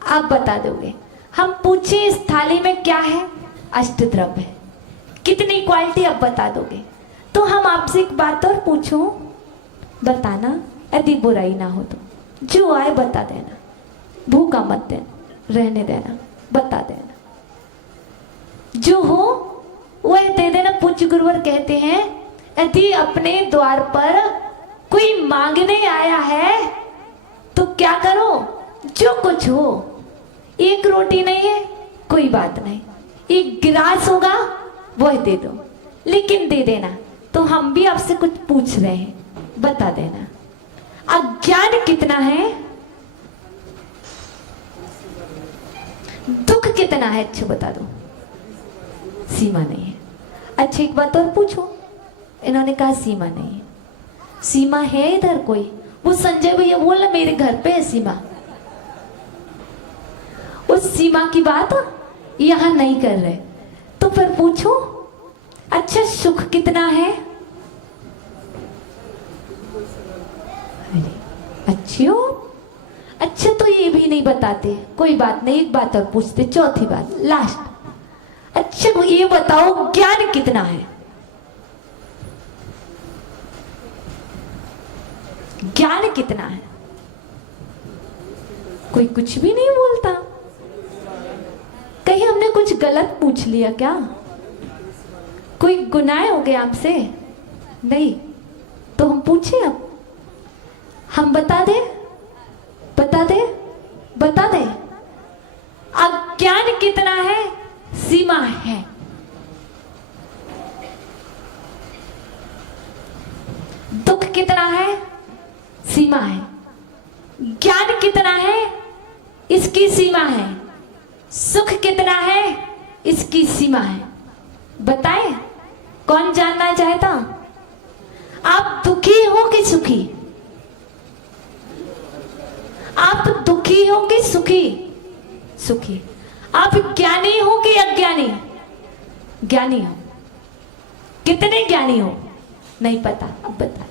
आप बता दोगे। हम पूछे इस थाली में क्या है, अष्टद्रव्य है, कितनी क्वालिटी, आप बता दोगे। तो हम आपसे एक बात और पूछूं, बताना, यदि बुराई ना हो तो। जो आए बता देना, भूखा मत देना, रहने देना, बता देना। जो हो वह दे देना। पूज्य गुरुवर कहते हैं यदि अपने द्वार पर कोई मांगने आया है तो क्या करो, जो कुछ हो। एक रोटी नहीं है, कोई बात नहीं, एक गिलास होगा वह दे दो, लेकिन दे देना। तो हम भी आपसे कुछ पूछ रहे हैं, बता देना। अज्ञान कितना है, दुख कितना है, अच्छा बता दो। सीमा नहीं है। अच्छा एक बात और पूछो, इन्होंने कहा सीमा नहीं है। सीमा है इधर कोई? वो संजय भैया बोला मेरे घर पे है सीमा। उस सीमा की बात यहां नहीं कर रहे। तो फिर पूछो अच्छा सुख कितना है? अच्छी हो। अच्छा तो ये भी नहीं बताते, कोई बात नहीं, एक बात और पूछते, चौथी बात, लास्ट। अच्छा ये बताओ ज्ञान कितना है? ज्ञान कितना है? कोई कुछ भी नहीं बोलता। कहीं हमने कुछ गलत पूछ लिया क्या? कोई गुनाह हो गया आपसे? नहीं। तो हम पूछे, अब हम बता दे, बता दे, बता दे। अज्ञान कितना है? सीमा है। दुख कितना है? सीमा है। ज्ञान कितना है? इसकी सीमा है। सुख कितना है? इसकी सीमा है। बताएं, कौन जानना चाहता? आप दुखी हो कि सुखी? आप दुखी हो कि सुखी? सुखी। आप ज्ञानी हो कि अज्ञानी? ज्ञानी हो। कितने ज्ञानी हो? नहीं पता, अब बता।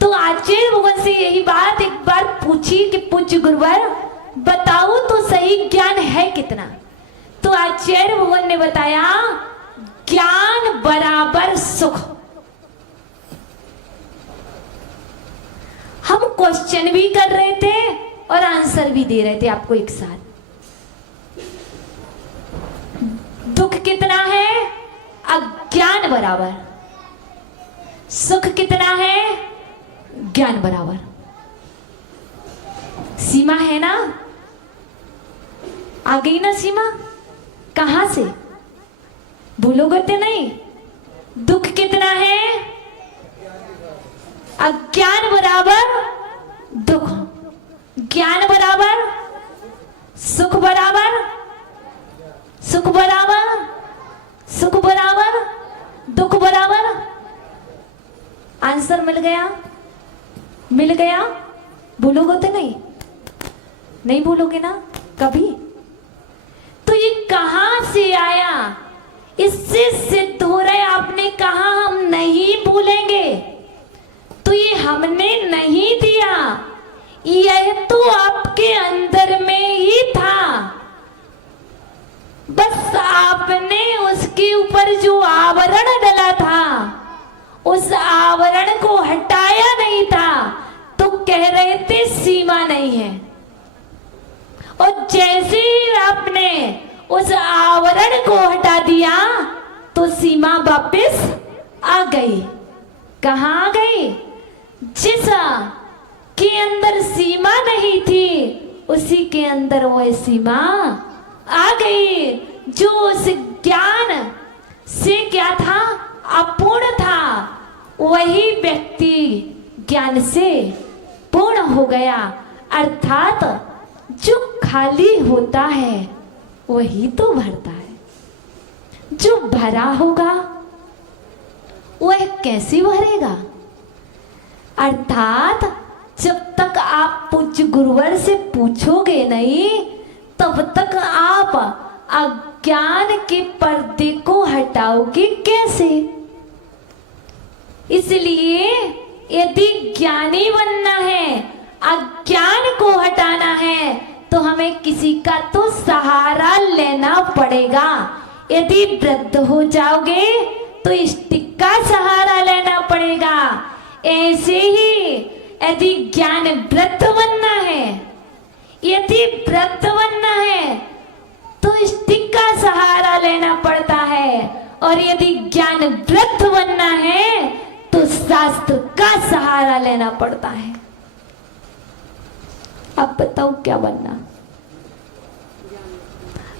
तो आचार्य भगवान से यही बात एक बार पूछी कि पूज्य गुरुवर बताओ तो सही ज्ञान है कितना? तो आचार्य भगवान ने बताया ज्ञान बराबर सुख। हम क्वेश्चन भी कर रहे थे और आंसर भी दे रहे थे आपको एक साथ। दुख कितना है? अज्ञान बराबर। सुख कितना है? ज्ञान बराबर। सीमा है ना? आ गई ना सीमा? कहां से भूलोगे तो नहीं? दुख कितना है? अज्ञान बराबर दुख, ज्ञान बराबर सुख, बराबर सुख, बराबर सुख, बराबर दुख, बराबर। आंसर मिल गया? मिल गया? भूलोगे तो नहीं? नहीं भूलोगे ना कभी? तो ये कहां से आया? इससे सिद्ध हो रहा है आपने कहा हम नहीं भूलेंगे। तो ये हमने नहीं दिया, यह तो आपके अंदर में ही था। बस आपने उसके ऊपर जो आवरण डला था उस आवरण को हटाया नहीं था, तो कह रहे थे सीमा नहीं है। और जैसे ही आपने उस आवरण को हटा दिया तो सीमा वापस आ गई। कहाँ आ गई? जिस के अंदर सीमा नहीं थी उसी के अंदर वह सीमा आ गई। जो उस ज्ञान से क्या था, अपूर्ण था, वही व्यक्ति ज्ञान से पूर्ण हो गया। अर्थात जो खाली होता है वही तो भरता है, जो भरा होगा वह कैसे भरेगा। अर्थात जब तक आप पूज्य गुरुवर से पूछोगे नहीं तब तक आप अज्ञान के पर्दे को हटाओगे कैसे। इसलिए यदि ज्ञानी बनना है, अज्ञान को हटाना है, तो हमें किसी का तो सहारा लेना पड़ेगा। यदि वृद्ध हो जाओगे तो स्टिक का सहारा लेना पड़ेगा। ऐसे ही यदि ज्ञान वृद्ध बनना है, यदि वृद्ध बनना है तो स्टिक का सहारा लेना पड़ता है, और यदि ज्ञान वृद्ध बनना है तो शास्त्र का सहारा लेना पड़ता है। अब बताओ क्या बनना,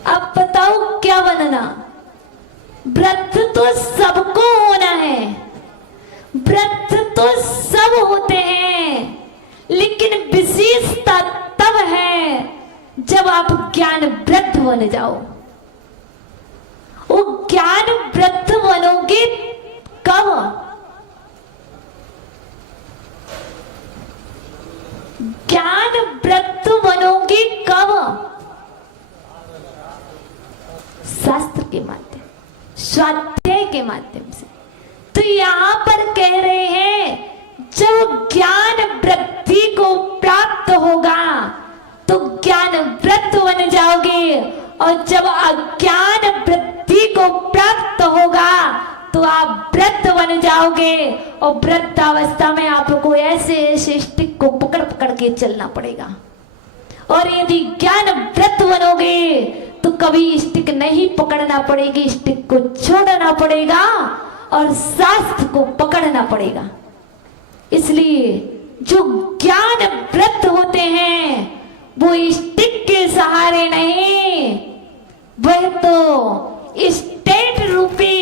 अब बताओ क्या बनना। वृद्ध तो सबको होना है, वृद्ध तो सब होते हैं, लेकिन विशेषता तब है जब आप ज्ञान वृद्ध बन जाओ। वो ज्ञान वृद्ध बनोगे कब? ज्ञान वृद्ध बनोगे कब? शास्त्र के माध्यम, स्वाध्याय के माध्यम से। तो यहां पर कह रहे हैं जब ज्ञान वृद्धि को प्राप्त होगा तो ज्ञान वृद्ध बन जाओगे, और जब अज्ञान वृद्धि को प्राप्त होगा तो आप वृद्ध बन जाओगे। और वृद्ध अवस्था में आपको ऐसे ऐसे स्टिक को पकड़ पकड़ के चलना पड़ेगा। और यदि ज्ञान वृद्ध बनोगे तो कभी स्टिक नहीं पकड़ना पड़ेगी, स्टिक को छोड़ना पड़ेगा और शास्त्र को पकड़ना पड़ेगा। इसलिए जो ज्ञान वृद्ध होते हैं वो स्टिक के सहारे नहीं, वह तो स्टेट रूपी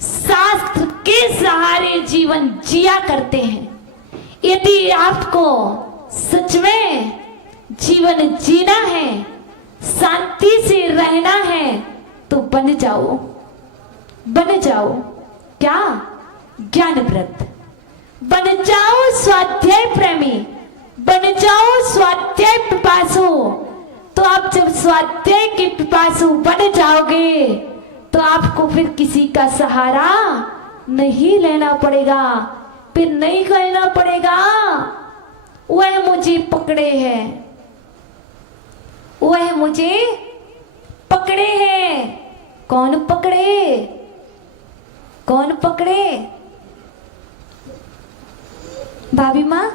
शास्त्र के सहारे जीवन जिया करते हैं। यदि आपको सच में जीवन जीना है, शांति से रहना है, तो बन जाओ, बन जाओ क्या? ज्ञान वृद्ध बन जाओ, स्वाध्याय प्रेमी बन जाओ, स्वाध्याय पिपासु। तो आप जब स्वाध्याय के पिपासु बन जाओगे तो आपको फिर किसी का सहारा नहीं लेना पड़ेगा, फिर नहीं कहना पड़ेगा वह मुझे पकड़े है, वह मुझे पकड़े है। कौन पकड़े? कौन पकड़े? भाभी माँ,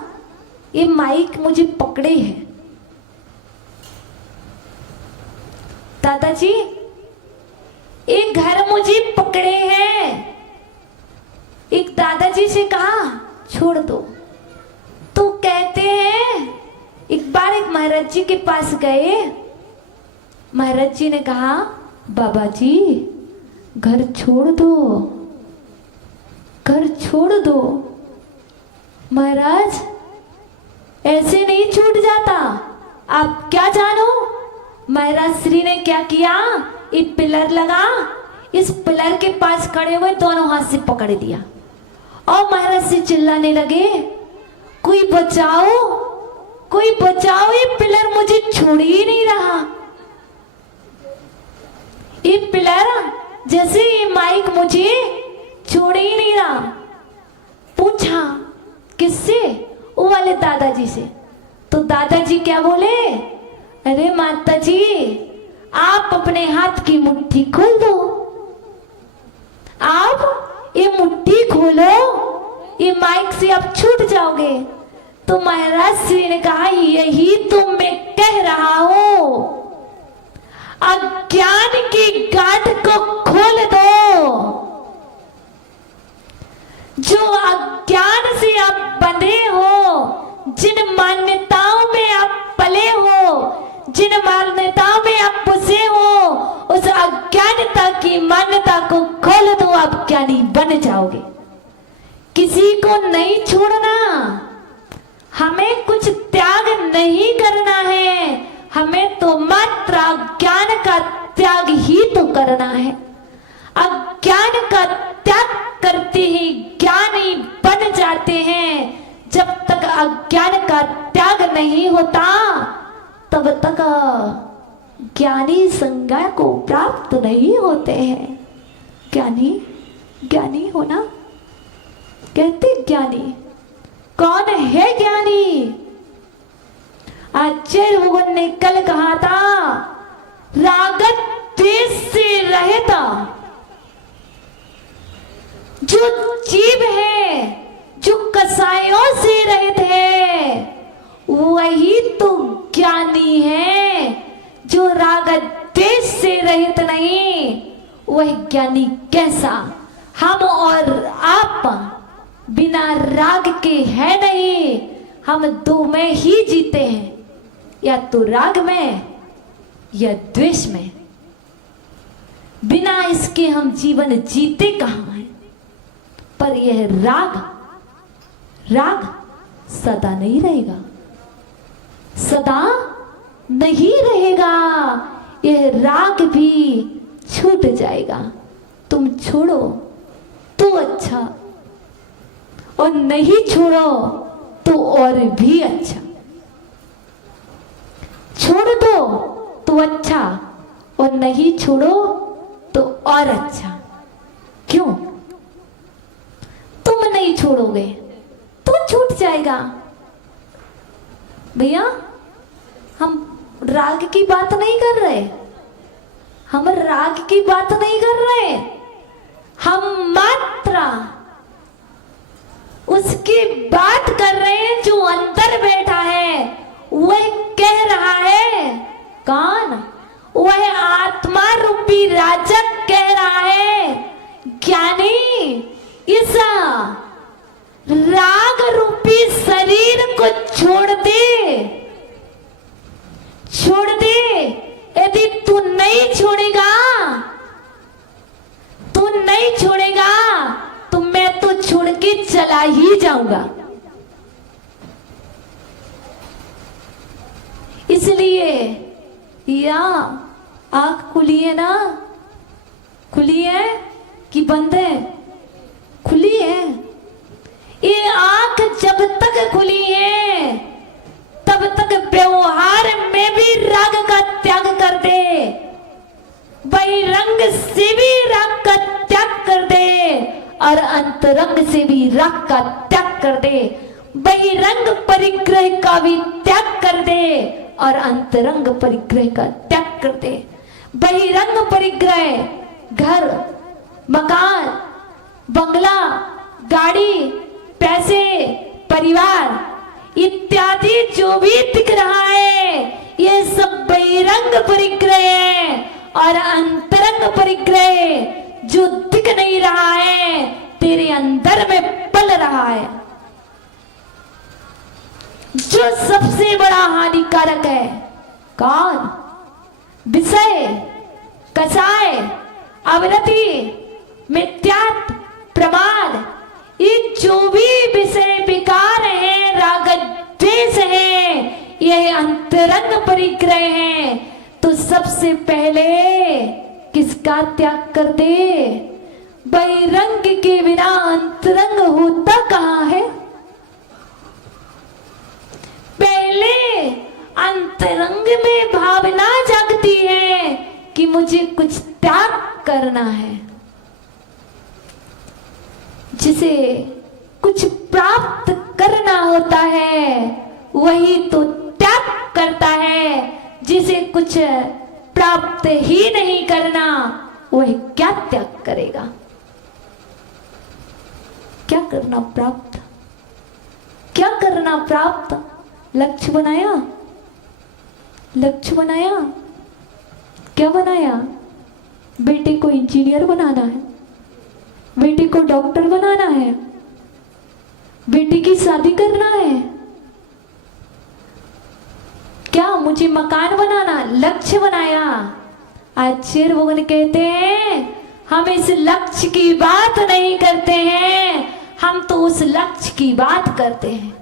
ये माइक मुझे पकड़े है। दादाजी, ये घर मुझे पकड़े हैं। एक दादाजी से कहा छोड़ दो, तो कहते हैं एक बार एक महाराज जी के पास गए। महाराज जी ने कहा बाबा जी घर छोड़ दो, घर छोड़ दो। महाराज ऐसे नहीं छूट जाता, आप क्या जानो। महाराज श्री ने क्या किया, एक पिलर लगा, इस पिलर के पास खड़े हुए दोनों हाथ से पकड़ दिया और महाराज से चिल्लाने लगे कोई बचाओ, कोई बचाओ, ये पिलर मुझे छोड़ ही नहीं रहा। ये पिलर जैसे ये माइक मुझे छोड़ ही नहीं रहा। पूछा किससे? वो वाले दादाजी से। तो दादाजी क्या बोले, अरे माता जी आप अपने हाथ की मुट्ठी खोल दो, आप ये मुट्ठी खोलो, ये माइक से आप छूट जाओगे। तो महाराज श्री ने कहा यही तो मैं कह रहा हूं, अज्ञान की गांठ को खोल दो। जो अज्ञान से आप बंधे हो, जिन मान्यताओं में आप पले हो, जिन मान्यताओं में आप फंसे हो, उस अज्ञानता की मान्यता को खोल दो, आप ज्ञानी बन जाओगे। किसी को नहीं छोड़ना, हमें कुछ त्याग नहीं करना है, हमें तो मात्र अज्ञान का त्याग ही तो करना है। अज्ञान का त्याग करते ही ज्ञानी बन जाते हैं। जब तक अज्ञान का त्याग नहीं होता तब तक ज्ञानी संज्ञा को प्राप्त नहीं होते हैं। ज्ञानी होना कहते, ज्ञानी कौन है ज्ञानी? आचार्य भगवान ने कल कहा था, राग द्वेष से रहित जो जीव है, जो कसायों से रहित है, वही तो ज्ञानी है। जो राग द्वेष से रहित नहीं, वह ज्ञानी कैसा? हम और आप बिना राग के है नहीं, हम दो में ही जीते हैं, या तो राग में या द्वेष में। बिना इसके हम जीवन जीते कहां हैं? पर यह राग सदा नहीं रहेगा, सदा नहीं रहेगा। यह राग भी छूट जाएगा। तुम छोड़ो तो अच्छा, और नहीं छोड़ो तो और भी अच्छा। छोड़ दो तो अच्छा, और नहीं छोड़ो तो और अच्छा। क्यों? तुम नहीं छोड़ोगे तो छूट जाएगा। भैया, हम राग की बात नहीं कर रहे, हम राग की बात नहीं कर रहे, हम मात्र उसकी बात कर रहे हैं जो अंदर बैठा है। वह कह रहा है, कौन? वह आत्मा रूपी राजा कह रहा है, ज्ञानी इस राग रूपी शरीर को छोड़ दे, छोड़ दे। यदि तू नहीं छोड़ेगा, तू नहीं छोड़ेगा तो मैं तो छोड़ के चला ही जाऊंगा। इसलिए या आंख खुली है ना? खुली है कि बंद है? खुली है। ये आंख जब तक खुली है तब तक व्यवहार में भी राग का त्याग कर दे, बहिरंग से भी राग का त्याग कर दे, और अंतरंग से भी राग का त्याग कर दे। बहिरंग परिग्रह का भी त्याग कर दे, और अंतरंग परिग्रह का त्याग कर दे। बहिरंग परिग्रह, घर, मकान, बंगला, गाड़ी, पैसे, परिवार इत्यादि जो भी दिख रहा है, ये सब बहिरंग परिग्रह है। और अंतरंग परिग्रह जो दिख नहीं रहा है, तेरे अंदर में पल रहा है, जो सबसे बड़ा हानिकारक है। कौन? विषय, कसाय, आवृत्ति, मिथ्यात्व, प्रमाद, ये जो भी विषय विकार है, राग द्वेष है, यह अंतरंग परिग्रह है। तो सबसे पहले किसका त्याग कर दे? बहिरंग के बिना अंतरंग होता कहां है? पहले अंतरंग में भावना जागती है कि मुझे कुछ त्याग करना है, जिसे कुछ प्राप्त करना होता है वही तो त्याग करता है। जिसे कुछ प्राप्त ही नहीं करना, वह क्या त्याग करेगा? क्या करना प्राप्त? क्या करना प्राप्त? लक्ष्य बनाया, लक्ष्य बनाया, क्या बनाया? बेटे को इंजीनियर बनाना है, बेटे को डॉक्टर बनाना है, बेटी की शादी करना है। क्या मुझे मकान बनाना लक्ष्य बनाया? आचार्य भगवान कहते हैं हम इस लक्ष्य की बात नहीं करते हैं, हम तो उस लक्ष्य की बात करते हैं।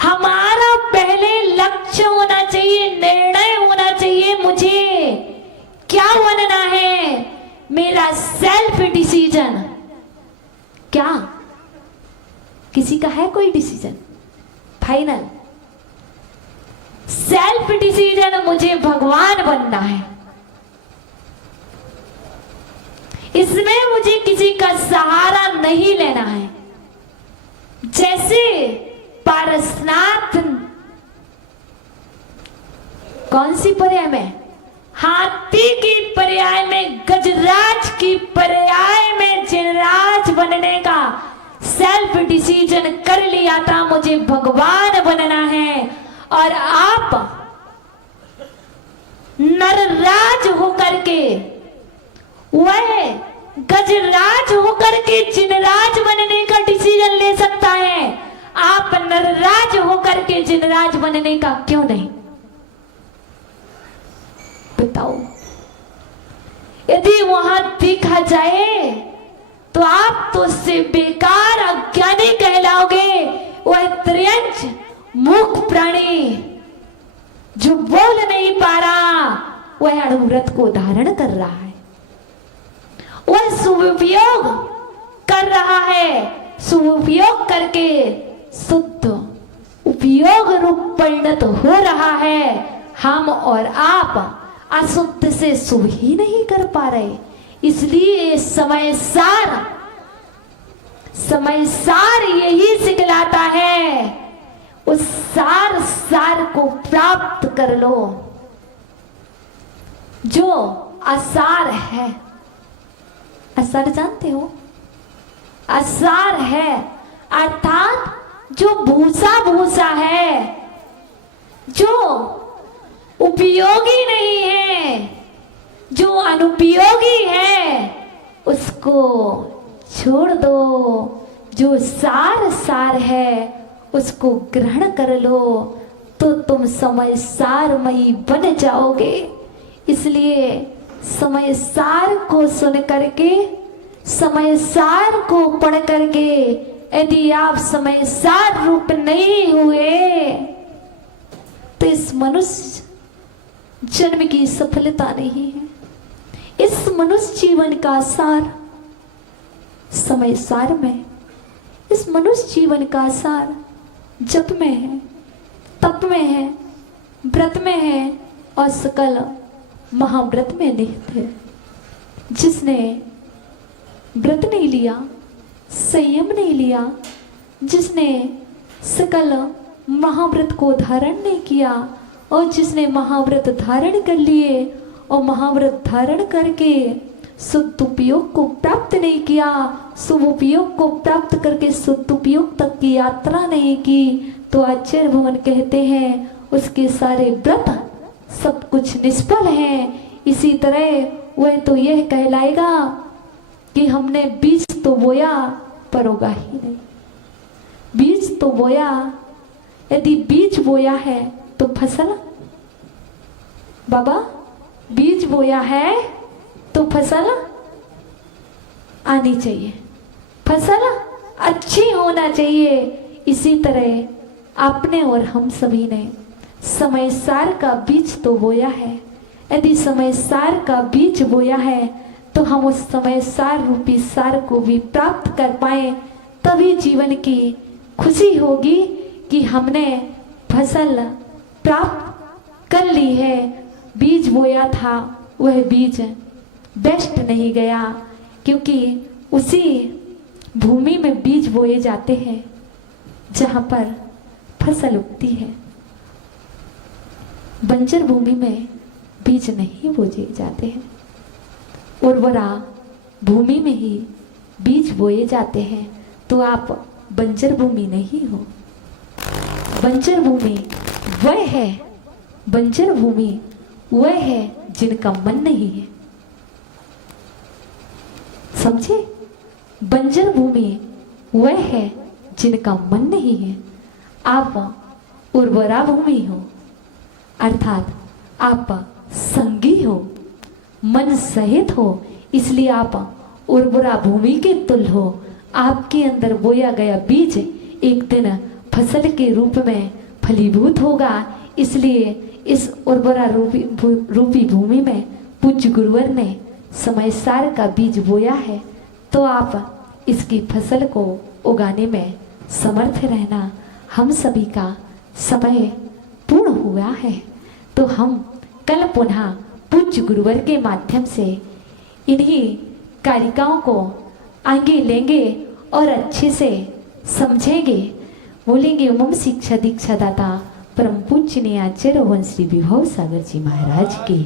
हमारा पहले लक्ष्य होना चाहिए, निर्णय होना चाहिए, मुझे क्या बनना है, मेरा सेल्फ डिसीजन। क्या किसी का है कोई डिसीजन फाइनल? सेल्फ डिसीजन, मुझे भगवान बनना है, इसमें मुझे किसी का सहारा नहीं लेना है। जैसे पारसनाथ कौन सी पर्याय में? हाथी की पर्याय में, गजराज की पर्याय में जिनराज बनने का सेल्फ डिसीजन कर लिया था, मुझे भगवान बनना है। और आप नरराज होकर के, वह गजराज होकर के जिनराज बनने का डिसीजन ले सकता है, आप नरराज होकर के जिनराज बनने का क्यों नहीं? बताओ। यदि वहां देखा जाए तो आप तो उससे बेकार अज्ञानी कहलाओगे। वह त्रियंच मूक प्राणी जो बोल नहीं पा रहा, वह अणुव्रत को धारण कर रहा है, वह सुपयोग कर रहा है, सुपयोग करके शुद्ध उपयोग रूप परिणत हो रहा है। हम और आप अशुद्ध से शुभ ही नहीं कर पा रहे, इसलिए समय सार यही सिखलाता है, उस सार को प्राप्त कर लो जो असार है। असार जानते हो? असार है अर्थात जो भूसा है, जो उपयोगी नहीं है, जो अनुपयोगी है, उसको छोड़ दो। जो सार है उसको ग्रहण कर लो, तो तुम समय सारमयी बन जाओगे। इसलिए समय सार को सुन करके, समय सार को पढ़ करके, यदि आप समय सार रूप नहीं हुए तो इस मनुष्य जन्म की सफलता नहीं है। इस मनुष्य जीवन का सार समय सार में, इस मनुष्य जीवन का सार जप में है, तप में है, व्रत में है और सकल महाव्रत में निहित है। जिसने व्रत नहीं लिया, संयम नहीं लिया, जिसने सकल महाव्रत को धारण नहीं किया और जिसने महाव्रत धारण कर लिए और महाव्रत धारण करके शुद्ध उपयोग को प्राप्त नहीं किया, शुभ उपयोग को प्राप्त करके शुद्ध उपयोग तक की यात्रा नहीं की, तो आचार्य भगवान कहते हैं उसके सारे व्रत सब कुछ निष्फल हैं। इसी तरह वह तो यह कहलाएगा कि हमने बीज तो बोया पर उगा ही नहीं। बीज तो बोया, यदि बीज बोया है तो फसल, बाबा बीज बोया है तो फसल आनी चाहिए, फसल अच्छी होना चाहिए। इसी तरह आपने और हम सभी ने समय सार का बीज तो बोया है। यदि समय सार का बीज बोया है तो हम उस समय सार रूपी सार को भी प्राप्त कर पाए, तभी जीवन की खुशी होगी कि हमने फसल प्राप्त कर ली है। बीज बोया था वह बीज बेस्ट नहीं गया, क्योंकि उसी भूमि में बीज बोए जाते हैं जहां पर फसल उगती है। बंजर भूमि में बीज नहीं बोए जाते हैं, उर्वरा भूमि में ही बीज बोए जाते हैं। तो आप बंजर भूमि नहीं हो। बंजर भूमि वह है, बंजर भूमि वह है जिनका मन नहीं है। समझे? बंजर भूमि वह है जिनका मन नहीं है। आप उर्वरा भूमि हो, अर्थात आप संगी हो, मन सहित हो, इसलिए आप उर्वरा भूमि के तुल्य हो। आपके अंदर बोया गया बीज एक दिन फसल के रूप में फलीभूत होगा। इसलिए इस उर्वरा रूपी भूमि में पूज्य गुरुवर ने समयसार का बीज बोया है, तो आप इसकी फसल को उगाने में समर्थ रहना। हम सभी का समय पूर्ण हुआ है, तो हम कल पुनः पूज्य गुरुवर के माध्यम से इन्हीं कारिकाओं को आगे लेंगे और अच्छे से समझेंगे। बोलेंगे ओम शिक्षा दीक्षा दाता परम पूज्य आचार्य श्री विभव सागर जी महाराज की।